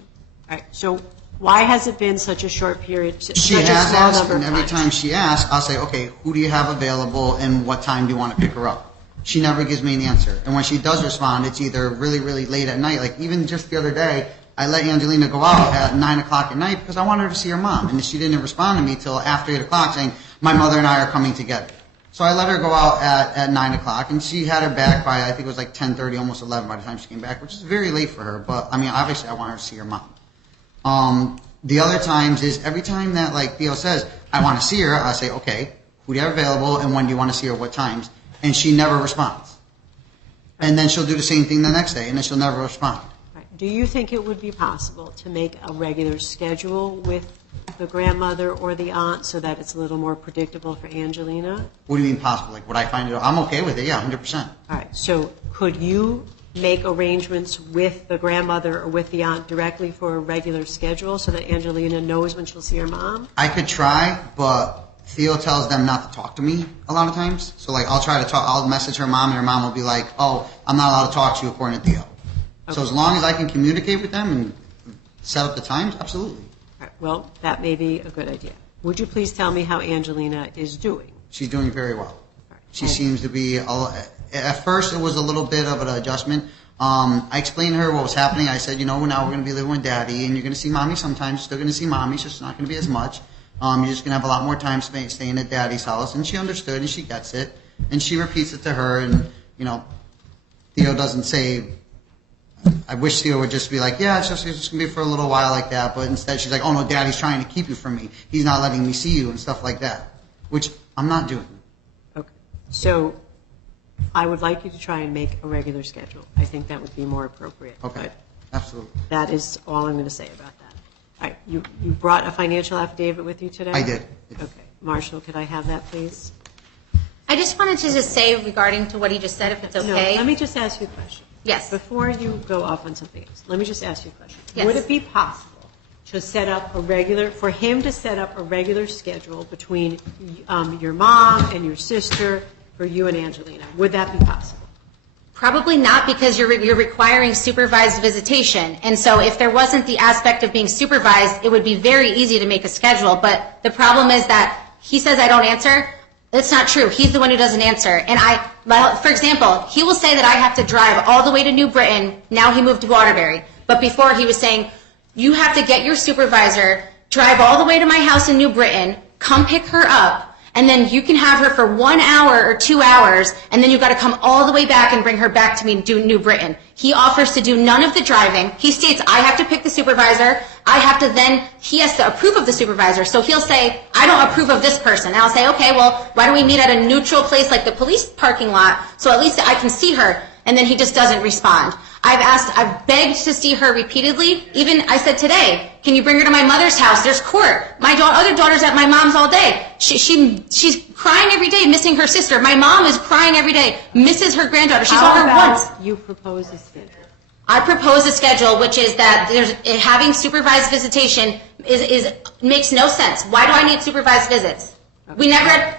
All right, so why has it been such a short period? She has asked, and every time she asks, I'll say, okay, who do you have available and what time do you want to pick her up? She never gives me an answer. And when she does respond, it's either really, really late at night. Like even just the other day, I let Angelina go out at 9 o'clock at night because I wanted her to see her mom. And she didn't respond to me till after 8 o'clock saying, my mother and I are coming together. So I let her go out at 9 o'clock, and she had her back by, I think it was like 10:30, almost 11 by the time she came back, which is very late for her. But, I mean, obviously I want her to see her mom. The other times is every time that, like, Theo says, I want to see her, I say, okay, who do you have available, and when do you want to see her, what times? And she never responds. And then she'll do the same thing the next day, and then she'll never respond. Do you think it would be possible to make a regular schedule with the grandmother or the aunt so that it's a little more predictable for Angelina? What do you mean possible? Like, would I find it? I'm okay with it, yeah, 100%. All right, so could you make arrangements with the grandmother or with the aunt directly for a regular schedule so that Angelina knows when she'll see her mom? I could try, but Theo tells them not to talk to me a lot of times. So, like, I'll try to talk, I'll message her mom, and her mom will be like, oh, I'm not allowed to talk to you according to Theo. Okay. So as long as I can communicate with them and set up the times, absolutely. All right, well, that may be a good idea. Would you please tell me how Angelina is doing? She's doing very well. All right. She seems to be, at first it was a little bit of an adjustment. I explained to her what was happening. I said, now we're going to be living with Daddy, and you're going to see Mommy sometimes. You're still going to see Mommy. It's just not going to be as much. You're just going to have a lot more time staying at Daddy's house. And she understood, and she gets it. And she repeats it to her, and, Theo doesn't say, I wish Theo would just be like, yeah, it's just going to be for a little while like that. But instead she's like, oh, no, Daddy's trying to keep you from me. He's not letting me see you and stuff like that, which I'm not doing. Okay. So I would like you to try and make a regular schedule. I think that would be more appropriate. Okay, absolutely. That is all I'm going to say about that. All right, you brought a financial affidavit with you today? I did. Okay. Marshall, could I have that, please? I just wanted to just say regarding to what he just said, if it's okay. No, let me just ask you a question. Yes. Before you go off on something else, let me just ask you a question. Yes. Would it be possible to set up for him to set up a regular schedule between your mom and your sister for you and Angelina? Would that be possible? Probably not, because you're requiring supervised visitation. And so if there wasn't the aspect of being supervised, it would be very easy to make a schedule. But the problem is that he says I don't answer. That's not true. He's the one who doesn't answer. And for example, he will say that I have to drive all the way to New Britain. Now he moved to Waterbury. But before he was saying, you have to get your supervisor, drive all the way to my house in New Britain, come pick her up, and then you can have her for 1 hour or 2 hours, and then you've got to come all the way back and bring her back to me in New Britain. He offers to do none of the driving. He states, I have to pick the supervisor. He has to approve of the supervisor. So he'll say, I don't approve of this person. And I'll say, okay, well, why don't we meet at a neutral place like the police parking lot so at least I can see her? And then he just doesn't respond. I've begged to see her repeatedly. Even I said today, can you bring her to my mother's house? There's court. My other daughter's at my mom's all day. She's crying every day, missing her sister. My mom is crying every day, misses her granddaughter. She's on her once. How about you propose a schedule? I propose a schedule, which is that having supervised visitation makes no sense. Why do I need supervised visits? Okay.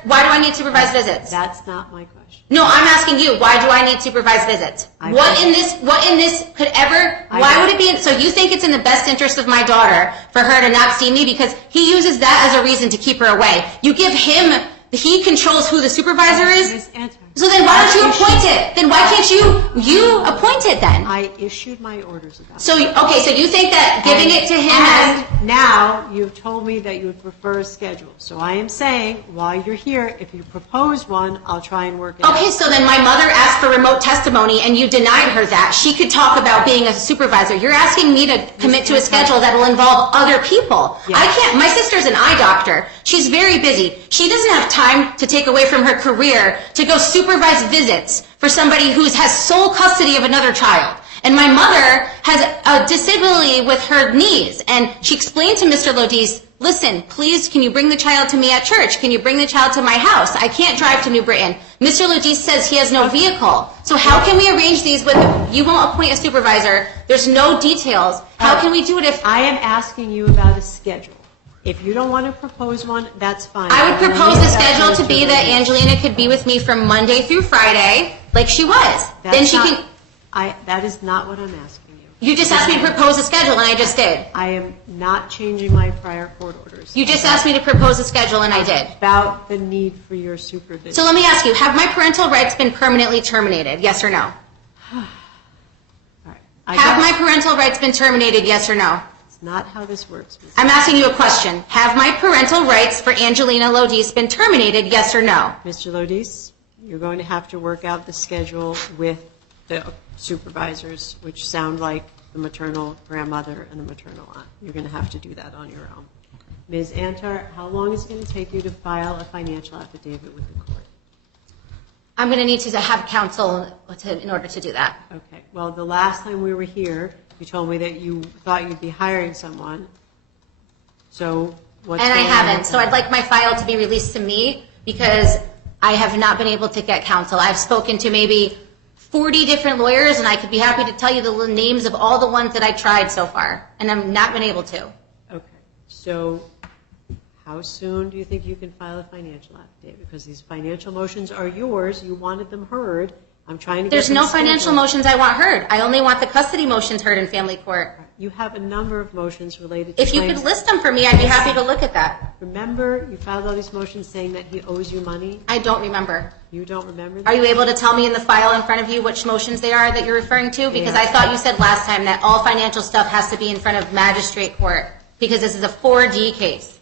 Why do I need supervised visits? That's not my question. No, I'm asking you, why do I need supervised visits? What in this could ever, why would it be, so you think it's in the best interest of my daughter for her to not see me because he uses that as a reason to keep her away. You give him, he controls who the supervisor is? So then why don't you appoint it? Then why can't you appoint it then? I issued my orders about it. So you think that giving it to him And now you've told me that you would prefer a schedule. So I am saying, while you're here, if you propose one, I'll try and work it out. Okay, so then my mother asked for remote testimony and you denied her that. She could talk about being a supervisor. You're asking me to commit to a schedule that will involve other people. Yes. I can't, my sister's an eye doctor. She's very busy. She doesn't have time to take away from her career to go supervise visits for somebody who has sole custody of another child. And my mother has a disability with her knees. And she explained to Mr. Lodice, listen, please, can you bring the child to me at church? Can you bring the child to my house? I can't drive to New Britain. Mr. Lodice says he has no vehicle. So how can we arrange these with, you won't appoint a supervisor, there's no details. How can we do it if... I am asking you about a schedule. If you don't want to propose one, that's fine. I would propose the schedule to be that Angelina could be with me from Monday through Friday, like she was. Then she can... That is not what I'm asking you. You just asked me to propose a schedule, and I just did. I am not changing my prior court orders. You just asked me to propose a schedule, and I did. About the need for your supervision. So let me ask you, have my parental rights been permanently terminated, yes or no? All right. Have my parental rights been terminated, yes or no? It's not how this works. I'm asking you a question. Have my parental rights for Angelina Lodice been terminated, yes or no? Mr. Lodice, you're going to have to work out the schedule with the supervisors, which sound like the maternal grandmother and the maternal aunt. You're going to have to do that on your own. Ms. Antar, how long is it going to take you to file a financial affidavit with the court? I'm going to need to have counsel in order to do that. Okay. Well, the last time we were here, you told me that you thought you'd be hiring someone. So what's And I going on haven't. with So that? I'd like my file to be released to me because I have not been able to get counsel. I've spoken to maybe 40 different lawyers, and I could be happy to tell you the names of all the ones that I tried so far, and I've not been able to. Okay. So how soon do you think you can file a financial affidavit? Because these financial motions are yours. You wanted them heard. I'm trying to There's get them no financial scheduled. motions I want heard. I only want the custody motions heard in family court. You have a number of motions related to If you claims. could list them for me, I'd be happy to look at that. Remember, you filed all these motions saying that he owes you money? I don't remember. You don't remember that? Are you able to tell me in the file in front of you which motions they are that you're referring to? Because I thought you said last time that all financial stuff has to be in front of magistrate court because this is a 4D case.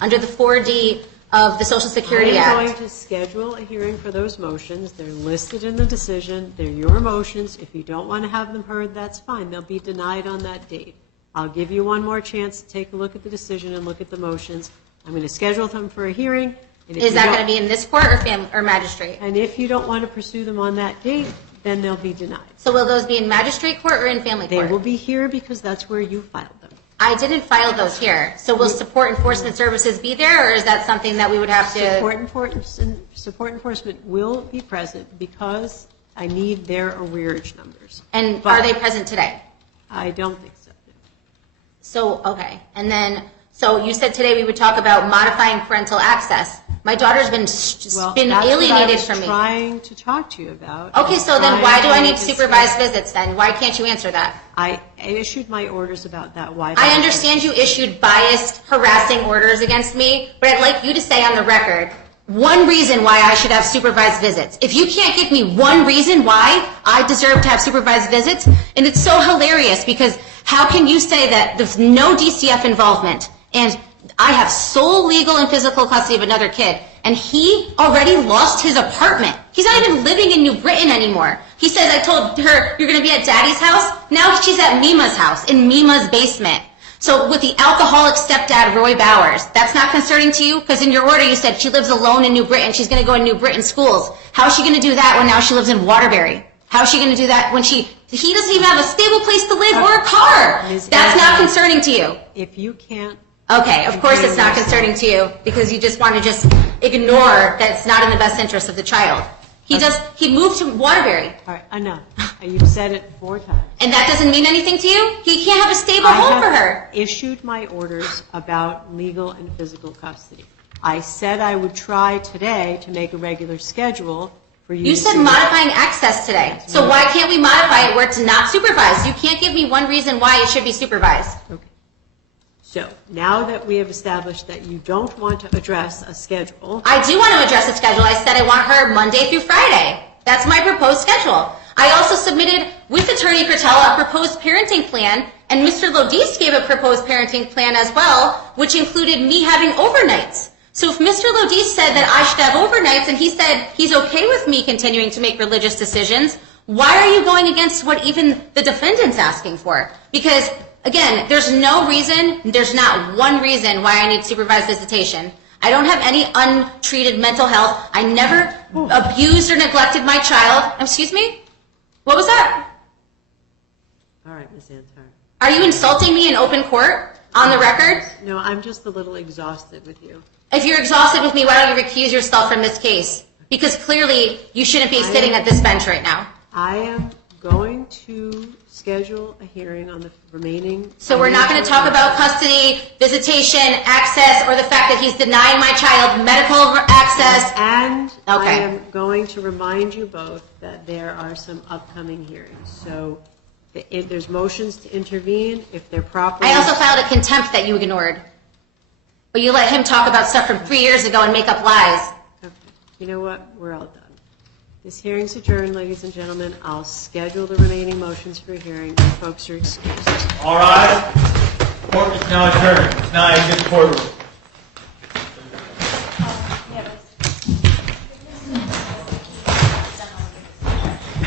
Under the 4D of the Social Security I'm Act. going to schedule a hearing for those motions. They're listed in the decision. They're your motions. If you don't want to have them heard, that's fine. They'll be denied on that date. I'll give you one more chance to take a look at the decision and look at the motions. I'm going to schedule them for a hearing. Is that going to be in this court or magistrate? And if you don't want to pursue them on that date, then they'll be denied. So will those be in magistrate court or in family They court? will be here because that's where you filed them. I didn't file those here. So will support enforcement services be there, or is that something that we would have to? Support enforcement will be present because I need their arrearage numbers. And are they present today? I don't think so. So, okay. And then, so you said today we would talk about modifying parental access. My daughter's been alienated from me. That's what I was trying to talk to you about. Okay, so then why do I need supervised visits then? Why can't you answer that? I issued my orders about that. Why? I understand you issued biased, harassing orders against me, but I'd like you to say on the record one reason why I should have supervised visits. If you can't give me one reason why I deserve to have supervised visits, and it's so hilarious because how can you say that there's no DCF involvement and I have sole legal and physical custody of another kid, and he already lost his apartment. He's not even living in New Britain anymore. He says, I told her, you're going to be at Daddy's house. Now she's at Mima's house, in Mima's basement. So with the alcoholic stepdad, Roy Bowers, that's not concerning to you? Because in your order you said she lives alone in New Britain. She's going to go in New Britain schools. How is she going to do that when now she lives in Waterbury? How is she going to do that when he doesn't even have a stable place to live or a car? That's not concerning to you. If you can't. Okay, of course it's not concerning to you because you just want to just ignore that it's not in the best interest of the child. He moved to Waterbury. All right, enough. You've said it 4 times. And that doesn't mean anything to you? He can't have a stable home for her. I issued my orders about legal and physical custody. I said I would try today to make a regular schedule for you. You said modifying access today. So why can't we modify it where it's not supervised? You can't give me one reason why it should be supervised. Okay. So now that we have established that you don't want to address a schedule. I do want to address a schedule. I said I want her Monday through Friday. That's my proposed schedule. I also submitted with Attorney Cretella a proposed parenting plan, and Mr. Lodice gave a proposed parenting plan as well, which included me having overnights. So if Mr. Lodice said that I should have overnights and he said he's okay with me continuing to make religious decisions, why are you going against what even the defendant's asking for? Because again, there's no reason, there's not one reason why I need supervised visitation. I don't have any untreated mental health. I never abused or neglected my child. Excuse me? What was that? All right, Ms. Antar. Are you insulting me in open court on the record? No, I'm just a little exhausted with you. If you're exhausted with me, why don't you recuse yourself from this case? Because clearly you shouldn't be sitting at this bench right now. I am going to schedule a hearing on the remaining. So we're not going to talk about custody, visitation, access, or the fact that he's denying my child medical access. And okay. I am going to remind you both that there are some upcoming hearings. So if there's motions to intervene if they're properly. I also filed a contempt that you ignored. But you let him talk about stuff from 3 years ago and make up lies. Okay. You know what? We're all done. This hearing's adjourned, ladies and gentlemen. I'll schedule the remaining motions for hearing. You folks are excused. All rise. Court is now adjourned. It's now in this courtroom.